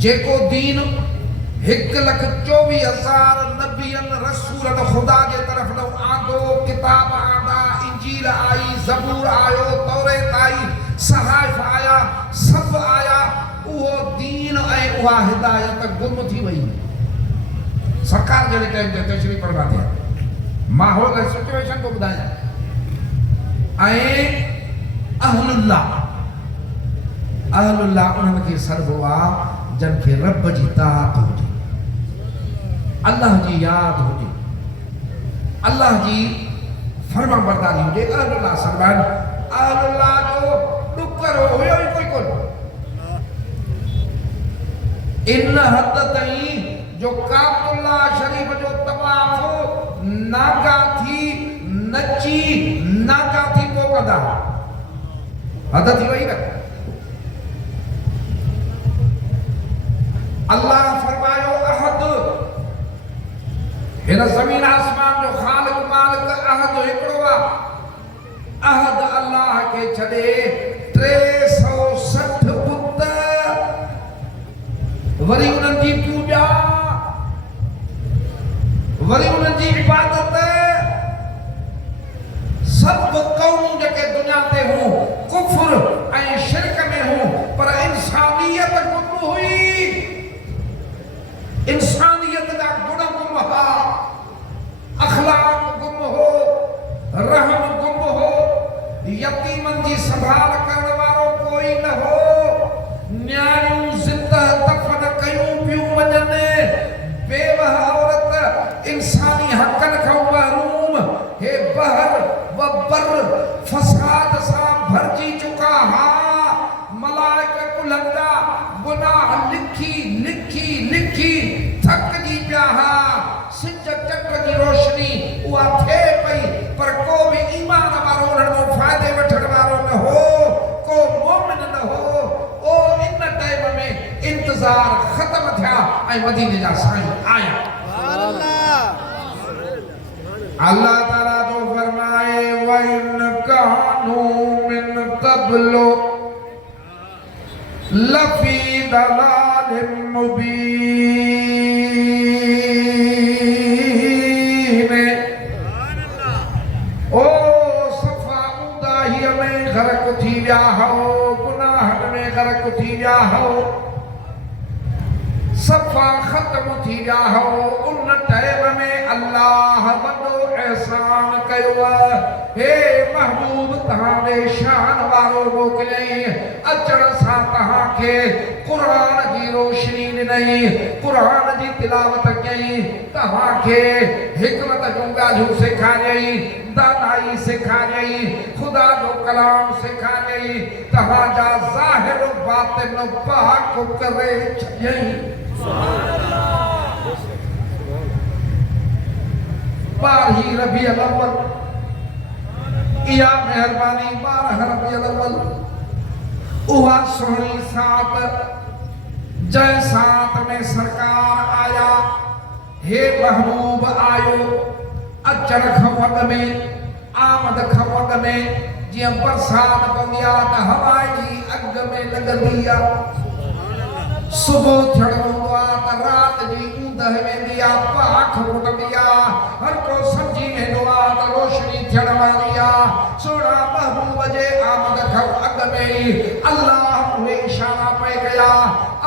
जेको दीन 1,24,000 नबियन रसूलन ख़ुदा जे तरफ़ ॾो आंदो, किताब आंदा, इंजील आई, ज़बूर आयो, तौरेत आई, सहाइफ़ आया, सब आया, उहो दीन ऐं उहा हिदायत गुम थी वई। सरकार जहिड़े टाइम ते तशरीफ़ फरमा थिया, माहौल सिचुएशन को ॿुधायां, ऐं अहलुल्लाह उन्हनि खे सॾिबो आहे जन खे रब जी ताअत हुजे, अल्लाह जी यादि हुजे, अल्लाह जी फर्मा बरदारी हुजे। अहलुल्लाह सॾिबा, अहलुल्लाह जो ॾुकर हुयो ई कोई कोन। इन हद ताईं जो काबतुल्लाह शरीफ जो तवाफ़ नागा थी नची नागा थी को कंदा, हद थी वई न। अल्लाह फरमायो अहद, हिन ज़मीन आसमान जो ख़ालिक मालिक अहद हिकिड़ो आहे। अहद अल्लाह खे छॾे 360 बुत, वरी उन्हनि जी पूॼा, वरी उन्हनि जी इबादत, सभु क़ौमूं जेके दुनिया ते हूं कुफ्र ऐं शिरक में हूं, पर इंसानियत गुम हुई, इंसानियत जा गुण गुनाह लिखी लिखी लिखी थक जी पिया हा सिज चक्र जी रोशनी उहा थे पई पर को भी ईमान वारो उन्हनि मां फ़ाइदे वठण वारो न हो को मोमिन न हो ओ इन टाइम में इंतजार खत्म थिया ऐं मदीने जा साईं आया अल्लाह ताला तो फरमाए वइन कानू मिन क़ब्लु लफी दलालिम मुबीन ओ सफ़ा उदाहीअ में ग़रक़ थी विया हो गुनाहनि में ग़रक़ थी विया हो सफ़ा ख़त्म थी विया हो उन टाइम में अल्लाह वॾो एहसान कयो हे महबूब तव्हांजे शान वारो मोकिलियई अचण सां तव्हांखे क़ुरान जी रोशनी ॾिनई क़ुरान जी तिलावत कई तव्हांखे हिकमत जूं ॻाल्हियूं सेखारियई दानाई सेखारियई ख़ुदा जो कलाम सेखारियई तव्हांजा ज़ाहिर बातिन पाक करे छॾियई बारही रबीउल अव्वल इया मेहरबानी 12 रबीउल अव्वल उहा सुहिणी सात जंहिं सात में सरकार आया हे महबूब आयो अचण खां अॻु में आमद खां अॻु में जीअं बरसात पवंदी आहे त हवा जी अॻु में लॻंदी आहे सुबुह थियण हूंदो आहे त राति जी ऊंदहि वेंदी आहे पाख फुटंदी आहे हर को सम्झी वेंदो आहे त रोशनी थियण वारी आहे सोना महबूब जे आमद खां अॻु में ई अल्लाह उहे इशारा पए कया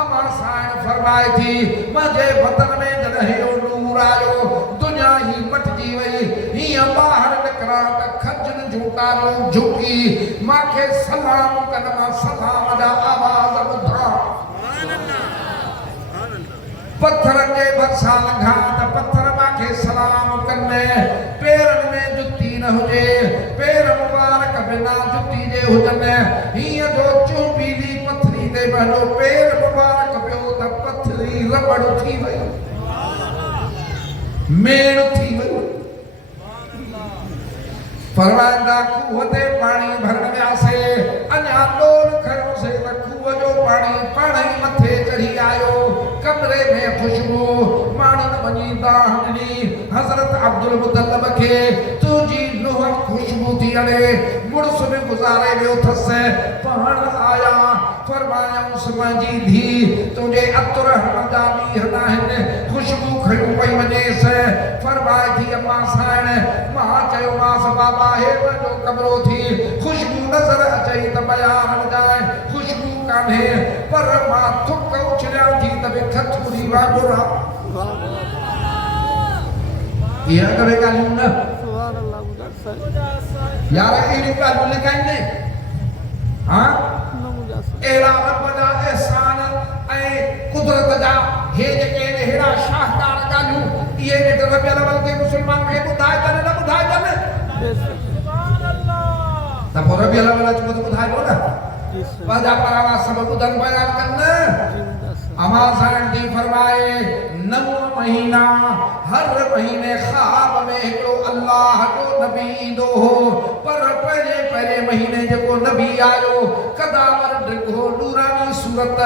अमा साईं फरमाए थी मुंहिंजे वतन में जॾहिं इहो नूर आयो दुनिया ई मटिजी वई हीअं ॿाहिरि निकिरा त खजनि जूं तारूं झुकी मूंखे सलाम कनि मां सलाम जा आवाज़ ॿुधा पत्थरनि जे भरिसां लंघा त पत्थर मूंखे सलाम कनि पेरनि में जुती न हुजे पेर मुबारक बिना जुती जे हुजनि हीअं जो चुबीली पथरी ते पंहिंजो पेर मुबारक पियो त पथरी रबड़ थी वई मेड़ थी वई फरमाईंदा खूह ते पाणी भरण वियासीं अञा डोल खयोसीं त खूह जो पाणी पाण ई मथे चढ़ी आयो कमरे में खुशबू माण्हुनि वञी दाह ॾिनी हज़रत अब्दुल मुतल्लब खे तुंहिंजी नुंहुं खुशबू थी अड़े मुड़ुस में गुज़ारे वियो अथसि पाण आया फरमायूंसि मुंहिंजी धीउ तुंहिंजे अतुर हणण जा ॾींहं न आहिनि खुशबू खयूं पई वञेसि फरमाए थी अम्मा साईं मां चयोमांसि बाबा हे मुंहिंजो कमरो थी खुशबू नज़र अचई त बयान जाए खुशबू कान्हे पर मां थुक उछलियां थी त बि खथूरी वांगुर इहा करे ॻाल्हियूं न यार अहिड़ियूं ॻाल्हियूं लिकाईंदे हा अहिड़ा रब जा एहसान ऐं कुदरत जा हे जेके अहिड़ा शाहकार ॻाल्हियूं इहे जेके रबियुल अव्वल खे मुस्लमान खे ॿुधाए कनि न ॿुधाए कनि त पोइ रबियुल अव्वल अची ॿुधाइबो न पंहिंजा परावा सभु ॿुधनि बयान कनि अमा साईं जी फरमाए 9 महीना हर महीने ख्वाब में हिकिड़ो अल्लाह जो नबी ईंदो हो पर पहिरें महीने जेको नबी आयो कदावर ढिघो नूरानी सूरत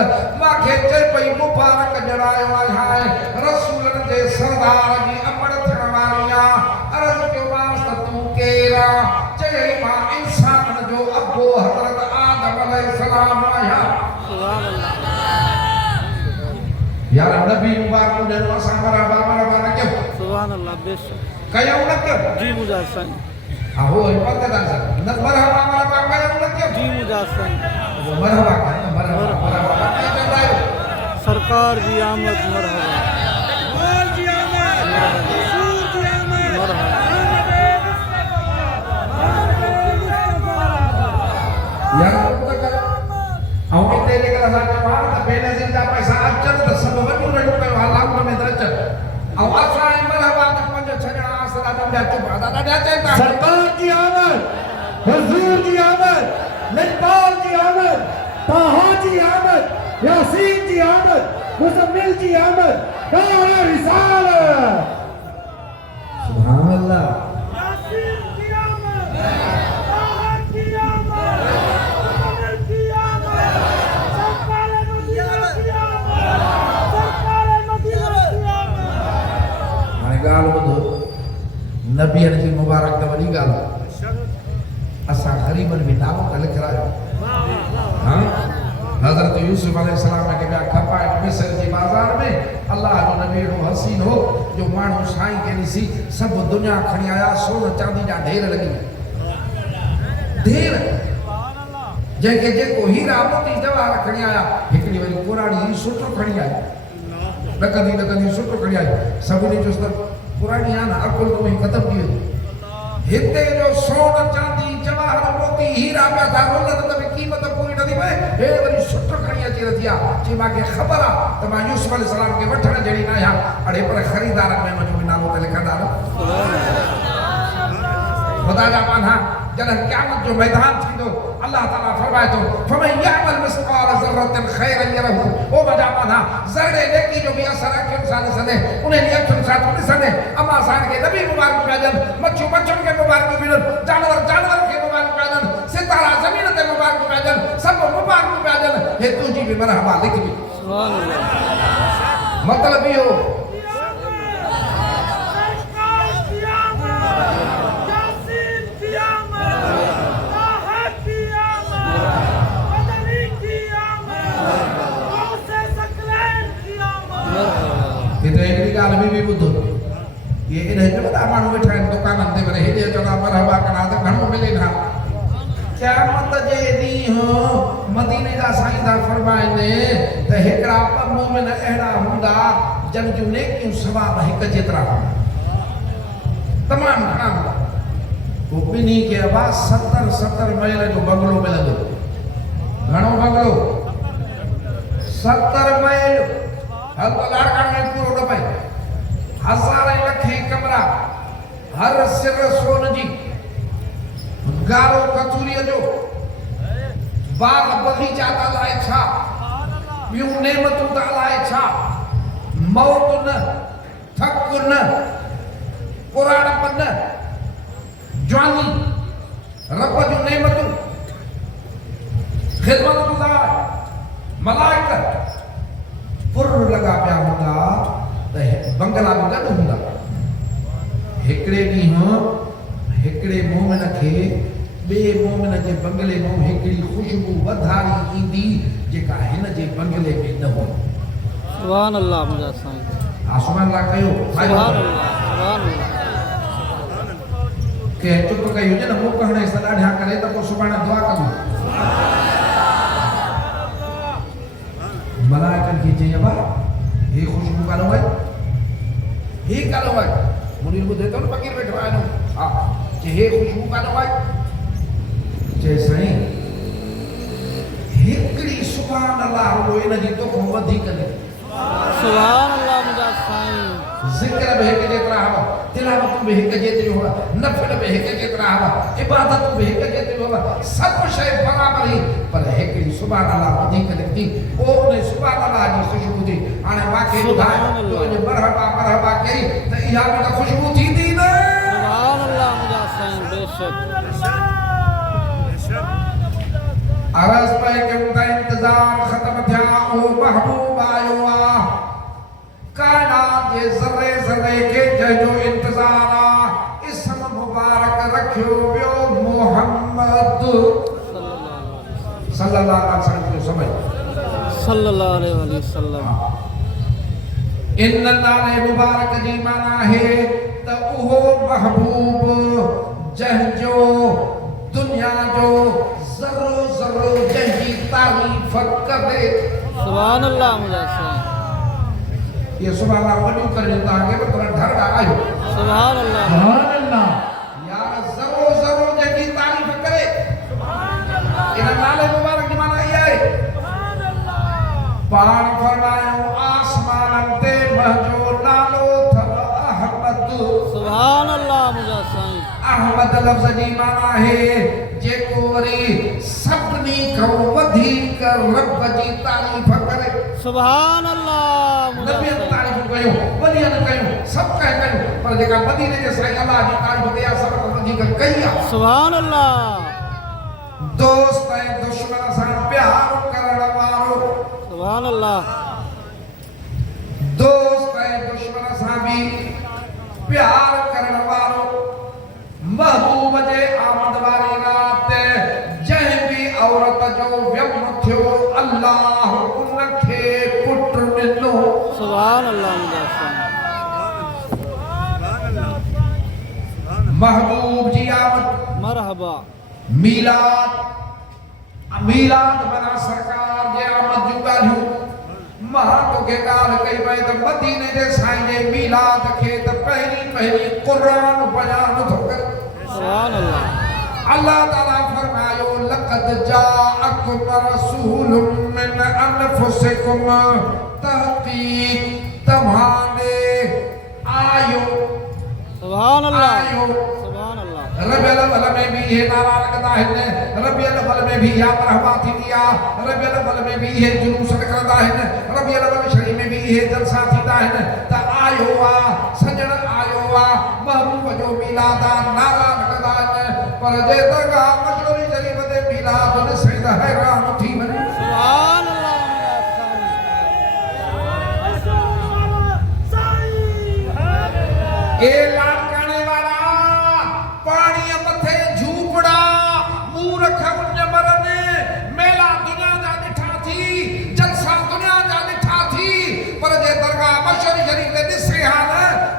मूंखे चए पई मुबारक जड़ायो आहे रसूलनि जे सरदार जी अमर थियण वारी आहे अर्ज़ कयोमांसि त तूं केरु आहे चई मां इंसाननि जो अबो हज़रत आदम अलैहिस्सलाम आहियां यार नबी मुबारक ने असा मरहबा मरहबा न क्यों सुभान अल्लाह बेशक कया न क्यों जी मुजाहिद साईं हो पता था न मरहबा मरहबा कया न क्यों जी मुजाहिद साईं वो मरहबा का मरहबा मरहबा क्या चल रहा है सरकार जी आमद मरहबा बोल जी आमद रसूल जी आमद मरहबा यार तो तेरे के लगा जवान त बेनज़ीर जा पैसा अचन त सब वॾो नंढो कयो हालात में अचन ऐं असां मरहबा त 5-6 ॼणा आसरा जा चुप दादा ॾिया चवनि था सरकार जी आमद हुजूर जी आमद लेखपाल जी आमद ताहा जी आमद या यासीन जी आमद, मुज़म्मिल जी आमद, दारा रिसालत। सुभान अल्लाह। यासीन की आमद, ताहा की आमद, मुज़म्मिल की आमद, सरकार मदीना की आमद, सरकार मदीना की आमद। हाणे ॻाल्हि ॿुधो, नबीअ जी मुबारक त वॾी ॻाल्हि आहे। असां ग़रीबनि में नालो त लिखायो। हाँ, हज़रत यूसुफ अलैहिस्सलाम के ॿिया खपा मिस्र जी बाज़ार में अल्लाह जो नबी एॾो हसीन हो जो माण्हू साईं खे ॾिसी सभु दुनिया खणी आया, सोन चांदी जा ढेर लॻी ढेर, जंहिंखे जेको हीरा मोती जवाहर खणी आया। हिकिड़ी वरी पुराणी सुठो खणी आई, ॾकंदी सुठो खणी आई। सभिनी चयोसि त पुराणी आहे न, अकुल तो में ख़तम थी वेंदो। हिते जो सोन चांदी जवाहर मोती हीरा पिया था रोलनि त बि क़ीमत पूरी नथी पए। हे वरी सुठो खणी अची रही आहे, चई मूंखे ख़बर आहे त मां यूसुफ अलैहिस्सलाम खे वठण जहिड़ी न आहियां। अड़े पर ख़रीदारनि में मुंहिंजो बि नालो त लिखंदा न। ख़ुदा जा पाना जॾहिं क़यामत जो मैदान थींदो, अल्लाह ताला फरमाए थो फमन यअमल मिस्क़ाल ज़र्रतिन ख़ैरन यरहु। ओ मुंहिंजा पाना ज़रे नेकी जो बि असर अखियुनि सां ॾिसंदे, उन ॾींहुं अखियुनि सां थो ॾिसंदे। अमा साण खे नबी मुबारक पिया ॾियनि, मच्छियूं मच्छियुनि खे मुबारक पिया ॾियनि, जानवर जानवर खे मुबारक पिया ॾियनि, सितारा ज़मीन ते मुबारक पिया ॾियनि, सभु मुबारक पिया ॾियनि। हे तुंहिंजी बि मरहबा लिखबी। मतिलबु इहो सरकार की आमद, यासीन की आमद, ताहा की आमद, मदनी की आमद, गौसे सकलैन की आमद। हिते हिकिड़ी ॻाल्हि बि ॿुधो, ये इन्हें जो वॾा माण्हू वेठा आहिनि दुकाननि ते, वरी हेॾे चवंदा मरहबा कना त घणो मिले न। क़यामत जे ॾींहुं मदीने जा साईं था फरमाइनि त हिकिड़ा ॿ मोमिन अहिड़ा हूंदा जन जूं नेकियूं सवाब हिक जेतिरा हूंदा, तमामु घणा हूंदा। पोइ ॿिन्ही खे अबा 70 महल जो बंगलो मिलंदो। घणो बंगलो? 70 महल। हल त लाड़काणे में पूरो न पए। हज़ारें लखें कमरा, हर सिर सोन जी, गारो कतूरीअ जो, बाग बगीचा त अलाए छा, ॿियूं नेमतूं त अलाए छा, मौत न, थक न, पुराणप न, जवानी, रब जूं नेमतूं, ख़िदमतगुज़ार, मलाइका पुर लॻा पिया हूंदा त बंगला बि गॾु हूंदा। हिकिड़े ॾींहुं हिकिड़े मोमिन खे ॿिए मोमिन जे बंगले मां हिकिड़ी ख़ुशबू वधारी ईंदी जेका हिन जे बंगले में न हुई। सुभान अल्लाह मुंहिंजा साईं। आसमान ला कयो सुभान अल्लाह, सुभान अल्लाह। के चुप कई हुजे न मुख हणे सॾाढिया करे त पोइ सुभाणे दुआ कंदो। मलाइकनि खे चई अबा हे ख़ुशबू कान वई, हे कान वई। मुनीर ॿुधे थो न फ़क़ीर वेठो आहे न, हा चई हे ख़ुशबू कान वई। चई साईं हिकिड़ी सुभान अल्लाह रुॻो इन जी तोखो वधीक न। सुभान अल्लाह मुंहिंजा साईं। ज़िक्र भी हिक जेतिरा हवा, तिलावत भी हिक जेतिरी हवा, नफ़ल भी हिक जेतिरा हवा, इबादत भी हिक जेतिरी हवा, सभु शइ बराबरि ई, पर हिकिड़ी सुभान अल्लाह वधीक निकिती। पोइ उन सुभान अल्लाह जी ख़ुशबू थी। हाणे मूंखे ॿुधाए तो अॼु मरहबा कई त इहा बि त ख़ुशबू थींदी न। सुभान अल्लाह मुंहिंजा साईं। बेशक अरज़ पे के उनका इंतजार खत्म थिया, ओ महबूब आयो आ। कायनात जे ज़र्रे ज़र्रे के जंहिंजो इंतजार आ, इसम मुबारक रखियो वियो मोहम्मद सल्लल्लाहु अलैहि वसल्लम जो समय। सल्लल्लाहु अलैहि वसल्लम। इन नाले मुबारक जी माना है त उहो महबूब जंहिंजो दुनिया जो ज़र्रो ज़र्रो जंहिंजी तारीफ़ करे। सुभान अल्लाह मुंहिंजा साईं। ये सुभान अल्लाह वॾियूं करे तव्हांखे बि थोरा ढर आयो। सुभान अल्लाह। सुभान अल्लाह। यार ज़र्रो ज़र्रो जंहिंजी तारीफ़ करे। इन नाले मुबारक जी माना इहा आहे। पाण फरमायो आसमाननि ते मुंहिंजो नालो अथव अहमद। सुभान अल्लाह मुंहिंजा साईं। अहमद लफ़्ज़ जी माना है जेको वरी सभिनी खां वधीक रब जी तारीफ़ करे। सुभान अल्लाह नबी तारीफ़ कयो वलियन कयो सब कह कयो पर जेका मदीने जे साईं अल्लाह जी तारीफ़ कया सब वधीक कई आहे सुभान अल्लाह दोस्त ऐं दुश्मन सां प्यार करण वारो सुभान अल्लाह दोस्त ऐं दुश्मन सां भी प्यार करण वारो महबूब जे आमद वारी रात जंहिं भी औरत जो व्यम थियो अल्लाह उनखे पुट ॾिनो सुभान अल्लाह महबूब जी आमद मरहबा मीलाद मीलाद बना सरकार जे आमद जूं ॻाल्हियूं मां तोखे ॻाल्हि कई पई त मदीने जे साईं जे मीलाद खे त पहिरीं क़ुरान बयान थो करे सुभान अल्लाह अल्लाह ताला फरमायो लक़द जाअकुम रसूलुम मिन अनफुसिकुम तहक़ीक़ तव्हांॾे आयो सुभान अल्लाह आयो सुभान अल्लाह रबियल अव्वल में भी ये नारा लगदा है रबियल अव्वल में भी या मरहबा थी दिया रबियल अव्वल में भी ये जुलूस निकलदा है रबियल अव्वल शरीफ में भी ये जलसा थींदा है त आयो आ सजण आयो आ महबूब जो मीलाद नारा लगदा है पर जे दरगाह मशहूरी शरीफ दे मीलाद ने सईद हैरान थी वने सुभान अल्लाह ए लाड़काने वाला पानी मथे झूपड़ा मूर्ख उन मरने मेला दुनिया जा ॾिठा थी जलसा दुनिया जा ॾिठा थी पर जे दरगाह मशहूरी शरीफ ते ॾिसे हा न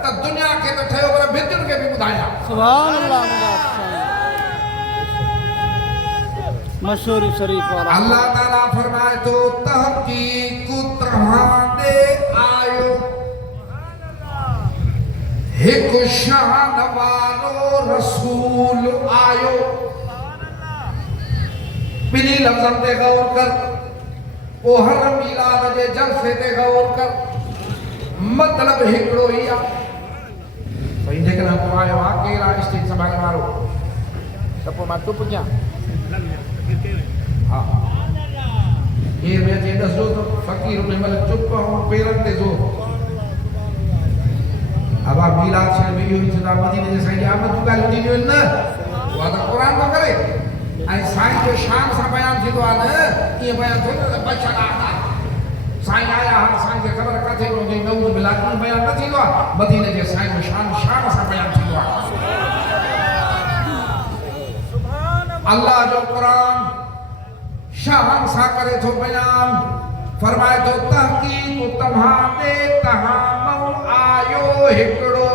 त दुनिया खे त ठहियो पर भितुनि खे बि ॿुधाया सुभान अल्लाह मशहूरी शरीफ वाला अल्लाह ताला फरमाए तो तहक़ीक़ तव्हांॾे आयो हिकु शान वारो रसूल आयो ॿिन्ही लफ़्ज़नि ते गौर कर पोइ हर मीलाद जे जलसे ते गौर कर मतिलबु हिकिड़ो ई आहे साईं जेकॾहिं को आयो आहे केरु आहे स्टेज संभालण वारो त पोइ मां टुप कयां हा केरु बि अचे ॾसजो त फ़क़ीर उन महिल चुप ऐं पेरनि ते ज़ोर अब आप मीलाद शहर में यो इतना मदीने जे साईं आमद जूं ॻाल्हियूं थींदियूं आहिनि न उहा त क़ुरान थो करे ऐं साईं जो शान सां बयान थींदो आहे न ईअं बयान थो न त बशर आहे साईं आया हाणे साईं खे ख़बर किथे पवंदी नऊज़ बिल्लाह ईअं बयान न थींदो आहे मदीने जे साईं जो शान सां बयान थींदो आहे अल्लाह जो क़ुरान शान सां करे थो बयान फरमाए थो तहक़ीक़ तव्हांॾे तव्हां आयो हिकिड़ो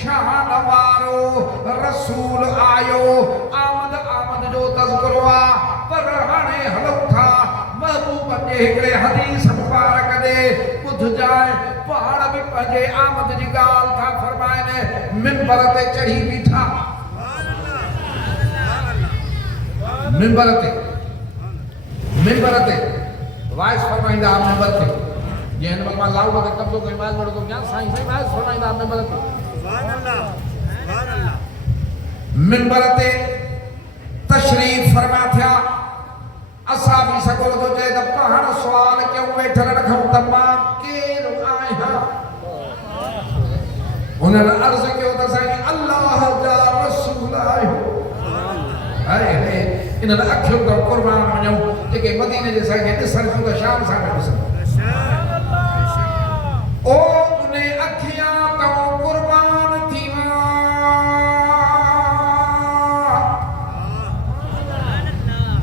शान वारो रसूल आयो आमद आमद जो तज़किरो आहे पर हाणे हलूं था महबूब जे हिकिड़े हदीस मुबारक ॾे ॿुधजाए पाण बि पंहिंजे आमद जी ॻाल्हि था फरमाइनि मिंबर ते चढ़ी बीठा मिंबर ते वाइस फरमाइंदा मिंबर ते जंहिं महिल मां लाउड ते कब्ज़ो कयो वाइस वठो तो क्या साईं साईं वाइस फरमाइंदा मिंबर ते सुभान अल्लाह मिंबर ते तशरीफ फरमा थिया असां बि सघो थो चए त पाण सुवाल कयूं वेठल रखूं त मां केरु आहियां उन्हनि अर्ज़ कयो त साईं अल्लाह जा रसूल आहियो अरे इन्हनि अखियुनि खां क़ुर्बान वञूं जेके मदीने जे साईं खे ॾिसण थियूं त शाम सां ॾिसनि ओ उन अखियां तो क़ुर्बान थी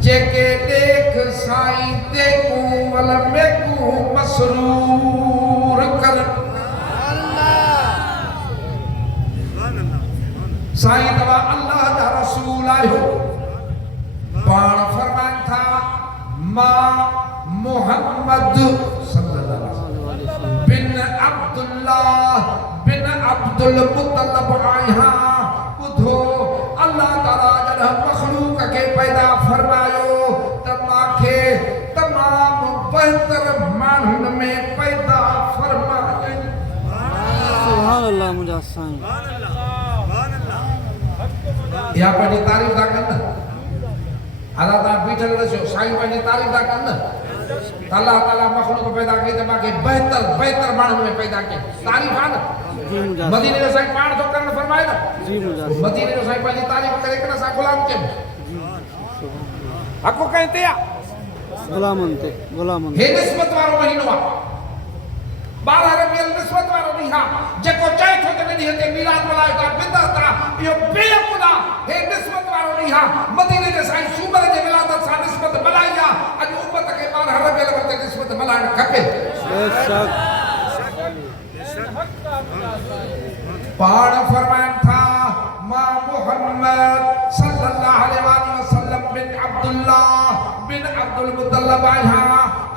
जेके देख साईं ते वल में को मसरूर कर साईं तव्हां अल्लाह जा रसूल आहियो पाण फरमाइनि था मां मोहम्मद बिन अब्दुल्लाह बिन अब्दुल मुतलब आहियां ॿुधो अल्लाह ताला जॾहिं मखलूक खे पैदा फरमायो त मूंखे तमामु बहितर माण्हुनि में पैदा फरमायो सुभान अल्लाह मुंहिंजा साईं या पंहिंजी तारीफ़ था कनि न अदा तव्हां बीठल रहियो साईं पंहिंजी तारीफ़ था कनि न अल्लाह ताला मखलूक पैदा की त माके बेहतर बेहतर माण्हुनि में पैदा कई तारीफ़ आहे न जी मुजाहिद मदीने जो साईं पाण थो करण फरमाए न जी मुजाहिद मदीने जो साईं पंहिंजी तारीफ़ करे हिकु सां ग़ुलाम कयो हक़ कंहिं ते आहे गुलामन ते हे निस्बत वारो महीनो आहे 12 रबियुल निस्बत वारो ॾींहुं आहे जेको चए थो त ॾींहं ते मीलाद मल्हायो था बिदअत आहे इहो बेवकूफ़ आहे हे निस्बत वारो ॾींहुं आहे मदीने जे साईं सूमर जे विलादत सां निस्बत मल्हाई आहे अॼु उम्मत खे 12 रबियुल अवल ते निस्बत मल्हाइण खपे बेशक पाण फरमाइनि था मां मुहम्मद सल्लल्लाहु अलैहि वसल्लम बिन अब्दुल मुतल्लब आया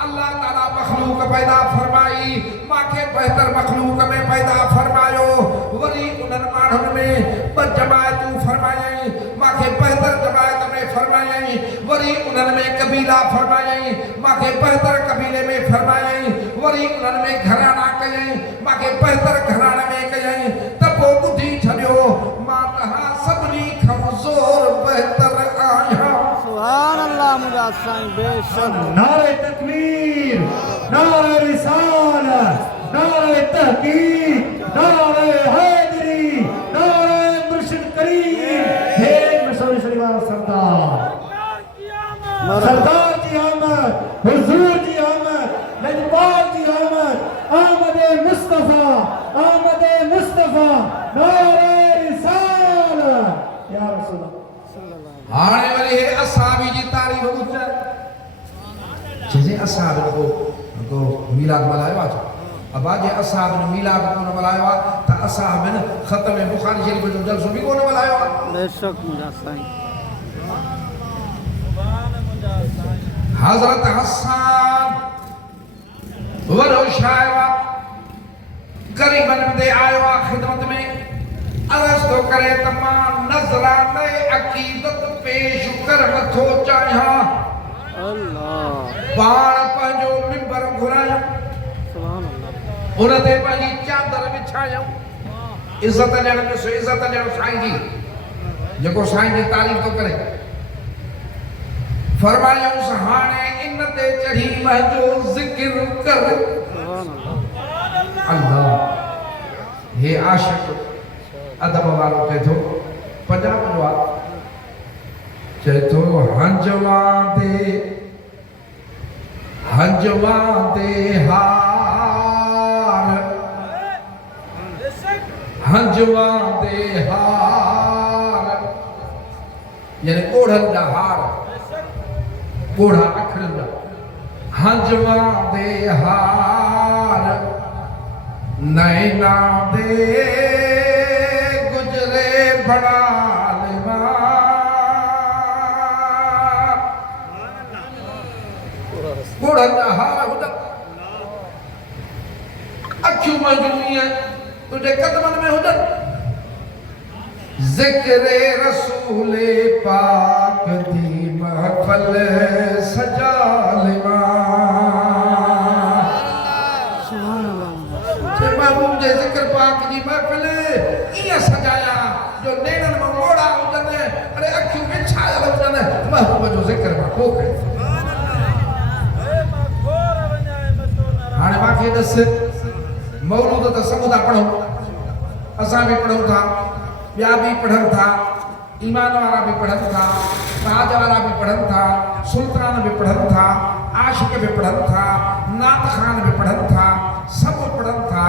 अल्लाह ताला मखलूक पैदा फरमाई माखे बेहतर मखलूक में पैदा फरमायो वरी उन्हनि माण्हुनि में ॿ जमायतूं फरमायई माखे बेहतर जमायत में फरमायई वरी उन्हनि में कबीला फरमायई माखे बेहतर कबीले में फरमायई वरी उन्हनि में घराना कयई माखे बेहतर घराने में कयई त पोइ ॿुधी छॾियो मां तव्हां सभिनी खां ज़ोर बेहतर आहियां सुभान अल्लाह मुजाहिद साईं बेशक नारे तकबीर नारे रिसालत नारे तहकीक नारे हैदरी नारे मुर्शिद करीम हे मशहूर शरीफ सरदार सरदार की आमद हुजूर की आमद लजपाल की आमद आमद मुस्तफा नारे रिसालत या रसूल अल्लाह हाणे वरी हे असहाबी जी तारीफ़ ॿुध जे असहाब को मीलाद मल्हायो आहे अबा जे असहाब ने मीलाद कोन मल्हायो आहे त असहाब ने ख़त्म बुखारी शरीफ जो जलसो बि कोन मल्हायो आहे बेशक मुजाहिद साईं हज़रत हसन वरो शायर गरीबन दे आयो आहे खिदमत में अर्ज़ तो करे त मां नज़राने अकीदत पेश कर नथो चाहियां अल्लाह पाण पंहिंजो मिंबर घुरायो सुभान अल्लाह उन ते पंहिंजी चादर विछायो इज़त ॾियण ॾिसो इज़त ॾियण साईं जी जेको साईं जी तारीफ़ थो करे फरमायूंसि हाणे इन ते चढ़ी मुंहिंजो ज़िक्र कर सुभान अल्लाह अल्लाह हे आशिक़ अदब वारो चए थो पंजाब जो आहे चए थो हंजवा दे हार हंजवा दे हार यानी कोढ़न जा हार कोढ़ा अखरन जा हंजवा दे हार नैना दे गुजरे बड़ा कोढ़न जा हार हुजन अखियूं मजूइयां तुझे कदमन में हुजन ज़िक्र रसूल पाक दी महफल सजालिमा सुभान अल्लाह महबूब जे ज़िक्र पाक दी महफल इया सजाया जो नेणन में मोड़ा हुजन अरे अखियूं विछायल हुजन महबूब जो ज़िक्र मां को करे हाणे मांखे दस मौलूद त सभु था पढ़ूं असां बि पढ़ूं था ॿिया बि पढ़नि था ईमान वारा भी पढ़न था, ताज वाला भी पढ़न था, सुल्तान भी पढ़न था, आशिक भी पढ़न था, नात खान भी पढ़न था, सब पढ़न था।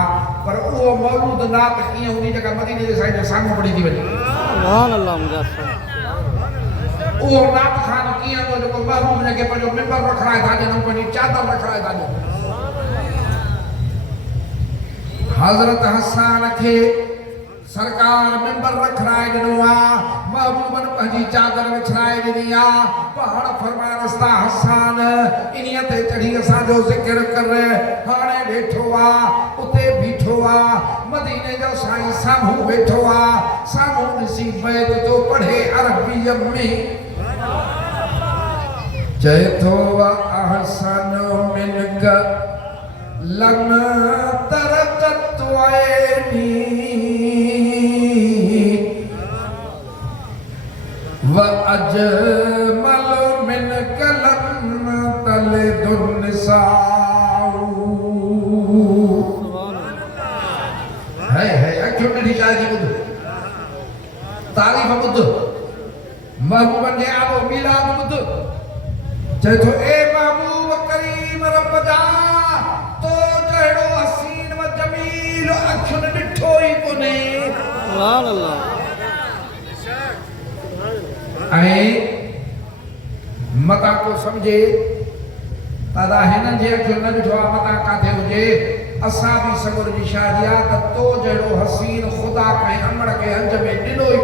पर वो मौलूद नात की उन्हीं जगह मदीने जे साईं जे साम्हूं पढ़ी थी वञे। सुभान अल्लाह मुजफ्फर। वो नात खान की तो जो महबूब ने के पंहिंजो मिंबर रखराए था जनो पंहिंजी चादर रखराए था। हज़रत हसन के सरकार मिंबर रखराए ॾिनो आहे, महबूबन पंहिंजी चादर विछराए ॾिनी आहे। पाण फरमाए रस्ता हसन इन्हीअ ते चढ़ी असांजो ज़िक्र कर। हाणे वेठो आहे उते बीठो आहे, मदीने जो साईं साम्हूं वेठो आहे, साम्हूं ॾिसी बैत थो पढ़े अरबीअ में। चए थो अहसन मिनक लन तरकत ऐनी व अजमल मिनक लन तलदुन निसाऊ है अखियों में निशान की बुद्ध तारीफ बुद्ध महबूबन जे आबो मिलाद बुद्ध चए थो ए महबूब करीम रब जा तो जहिड़ो हसीन व जमील अखियुनि ॾिठो ई कोन्हे सुभान अल्लाह ऐं मता को सम्झे दादा हिननि जे अखियुनि न ॾिठो आहे मता काथे हुजे असां बि सबर जी शादी आहे त तो जहिड़ो हसीन ख़ुदा कंहिं अमड़ खे हंज में ॾिनो ई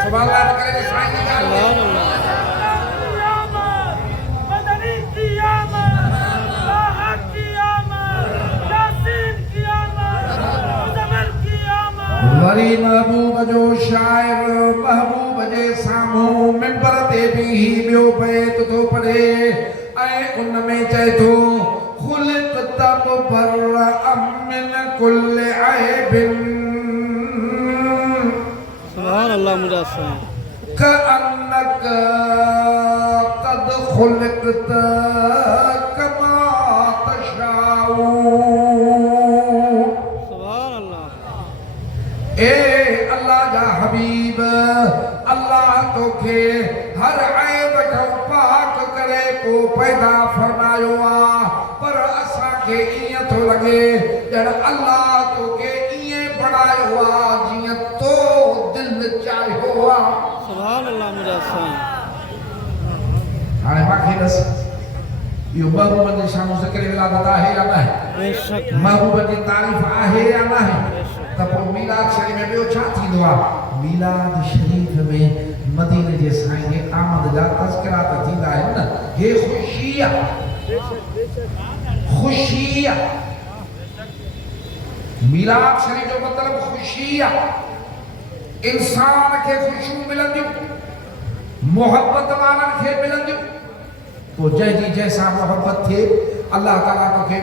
सुभान अल्लाह करे साईं जी ॻाल्हि सुभान अल्लाह मदनी क़यामत राहत क़यामत यासीन क़यामत मुज़म्मिल क़यामत वरी महबूब जो शाइर महबूब जे साम्हूं मिंबर ते भी ॿियो बैत थो पढ़े ऐं उन में चए थो खुलिक़त मुबर्रअम मिन कुल्लि ऐबिन सुभान अल्लाह मुझा साईं कअन्नक क़द खुलिक़त कमा तशाऊ सुभान अल्लाह ए अल्लाह जा हबीब अल्लाह तोखे हर ऐब खां पाक करे को पैदा फरमायो आहे पर असांखे ईअं थो लॻे ॼण अल्लाह तोखे ईअं बणायो आहे जीअं तो दिलि चाहियो आहे सुभान अल्लाह मुझा साईं हाणे मूंखे ॾस इहो महबूब जे साम्हूं ज़िक्र विलादत आहे या न आहे बेशक महबूब जी तारीफ़ आहे या न आहे त पोइ मीलाद शरीफ़ में ॿियो छा थींदो आहे मीलाद शरीफ़ में मदीने जे साईं जे आमद जा तज़किरा त थींदा आहिनि न हे ख़ुशी आहे ख़ुशी आहे मीलाद शरीफ़ जो मतिलबु ख़ुशी आहे इंसान खे ख़ुशियूं मिलंदियूं मोहब्बत वारनि खे मिलंदियूं पोइ जंहिंजी जंहिंसां मोहब्बत थिए अल्लाह ताला तोखे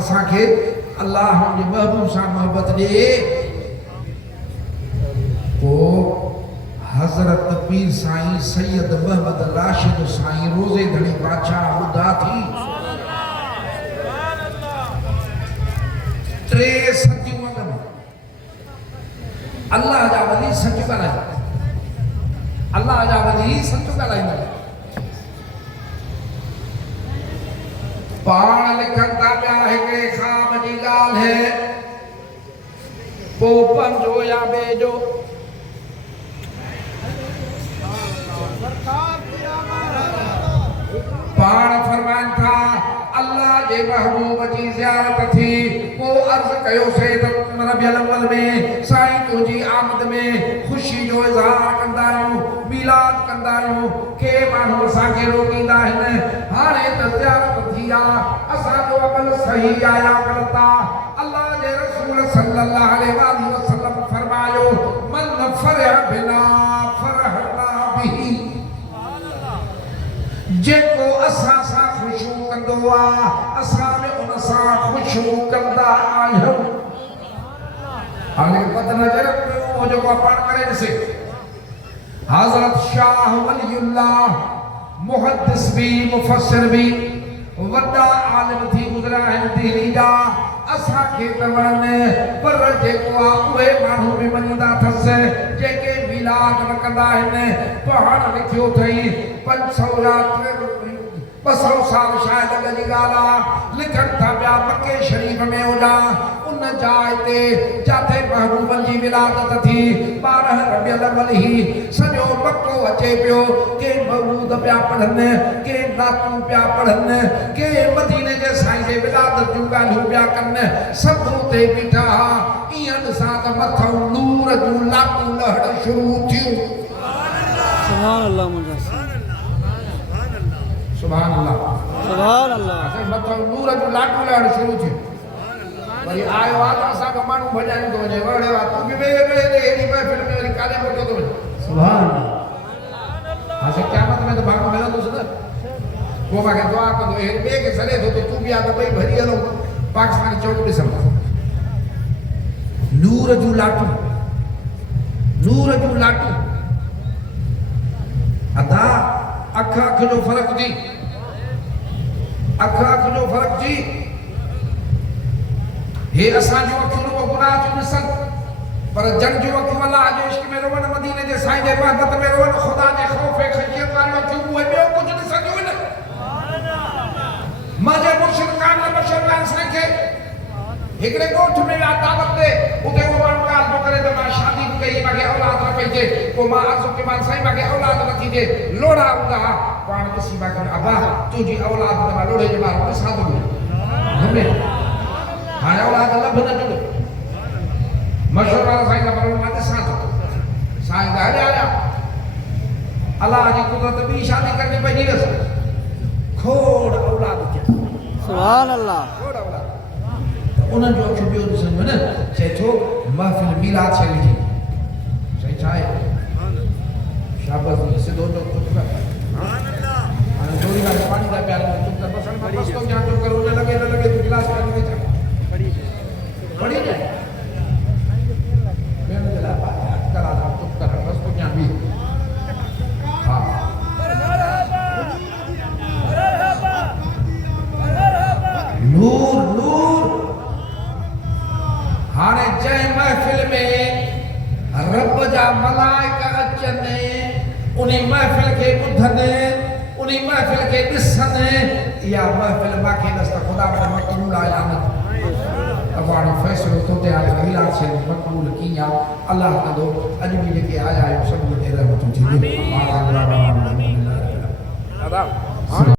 असांखे अल्लाह जे महबूब सां मोहब्बत ॾे पोइ हज़रत पीर साईं सैयद मोहम्मद राशिद साईं रोज़े धणी बादशाह ॿुधा थी टे सदियूं अॻ में अल्लाह जा वली सच ॻाल्हाईंदा अल्लाह जा वली सच ॻाल्हाईंदा पाण लिखनि था पिया हिकिड़े ख़्वाब जी ॻाल्हि है पोइ पंहिंजो या ॿिए जो पाण फरमाइनि था अल्लाह जे महबूब जी ज़ियारत थी पोइ अर्ज़ कयोसीं त रबियुल अव्वल में साईं तुंहिंजी आमद में ख़ुशी जो इज़हार कंदा आहियूं मीलाद कंदा आहियूं के माण्हू असांखे रोकींदा आहिनि हाणे त ज़ियारत थी आहे असांजो अमल सही आहे या ग़लति आहे अल्लाह जे रसूल सल्लल्लाहु अलैहि वसल्लम फरमायो मन फरह बिना फरहना बिही जेको असां सां ख़ुशियूं कंदो आहे असां में उन सां ख़ुशियूं कंदा आहियूं हाणे पता नज़र पियो जेको पाण करे ॾिसे हज़रत शाह वलीउल्लाह मुहद्दिस भी मुफस्सिर भी वॾा आलिम थी गुज़रिया आहिनि दिल्ली जा असांखे त वणनि पर जेको आहे उहे माण्हू बि मञींदा अथसि जेके मिलाद न कंदा आहिनि पढ़णु लिखियो अथई 500 या 200 साल शायदि अॻु जी ॻाल्हि आहे लिखनि था पिया मके शरीफ़ में होॾां उन जाइ ते जिथे महबूबनि जी विलादत थी 12 रबियुल अव्वल ई सॼो मको अचे पियो के मौलूद पिया पढ़नि के नातूं पिया पढ़नि के मदीने जे साईं जे विलादत जूं ॻाल्हियूं पिया कनि सभु उते बीठा ईअं ॾिसां त मथां नूर जूं लाटूं लहण शुरू थियूं सुभान अल्लाह मुझा सुभान अल्लाह सुभान अल्लाह मथां नूर जूं लाटूं लहण शुरू थियूं वरी आयो आहे त असांखे माण्हू भॼाइण थो वञे वणियो आहे तूं बि हेॾी महफ़िल में वरी काॾे मोटो थो वञे सुभान हाणे क़यामत में त भाग मिलंदुसि न पोइ मूंखे दुआ कंदो हे ॿिए खे सॾे थो त तूं बि आहे त ॿई भरी हलूं पाकिस्तानी चौक ॾिसंदा नूर जूं लाटूं अदा अख अख जो फ़र्क़ जी अख जो फ़र्क़ जी हे असांजूं अखियूं रुॻो गुनाह थियूं ॾिसनि पर जन जूं अखियूं अलाह जे इश्क में रोवन मदीने जे साईं जे महबत में रोवन ख़ुदा जे ख़ौफ़ ऐं ख़शियत वारियूं अखियूं उहे ॿियो कुझु ॾिसंदियूं आहिनि मुंहिंजे मुर्शिद कामिल बशर लाल साईं खे हिकिड़े ॻोठ में विया दावत ते उते उहो माण्हू ॻाल्हि पियो करे त मां शादी बि कई मूंखे औलाद न पई थिए पोइ मां अर्ज़ु कयोमांसि साईं मूंखे औलाद न थी थिए लोड़ा हूंदा हुआ पाण ॾिसी मां चयो अबा तुंहिंजी औलाद त मां लोड़े जे ॿार ॾिसां थो हाणे औलाद लभ न जुड़े मशहूर वाला साईं का पर मां ॾिसां थो साईं का हलिया आया अलाह जी कुदरत ॿी शादी करणी पई ॾिस खोड़ औलाद थिया सुभान अल्लाह खोड़ औलाद उन्हनि जो अखियूं ॿियो ॾिसंदियूं न चए थो महफ़िल मीलाद से लिखी सही छा आहे शाबाश सिधो जो चुप कर हाणे थोरी वारी पाणी था पिया चुप कर बसि मां बसि थो कयां चुप कर उन लॻे न लॻे तूं गिलास पाणी में छा पढ़ी जाए मैं मुझे लगा करा था चुप कर बस तो क्या भी हाँ नूर नूर हाने जय महफिल में रब जा मलाइका अचने उन्हीं महफिल के ॿुधनि उन्हीं महफिल के ॾिसनि या महफिल माखे नस्त खुदा में मक़बूल आया न अवाणी फैसलो तो ते आले महिला से मक़बूल किया अल्लाह का दो अज भी लेके आया है सब मेरे रहमत थी आमीन आमीन आमीन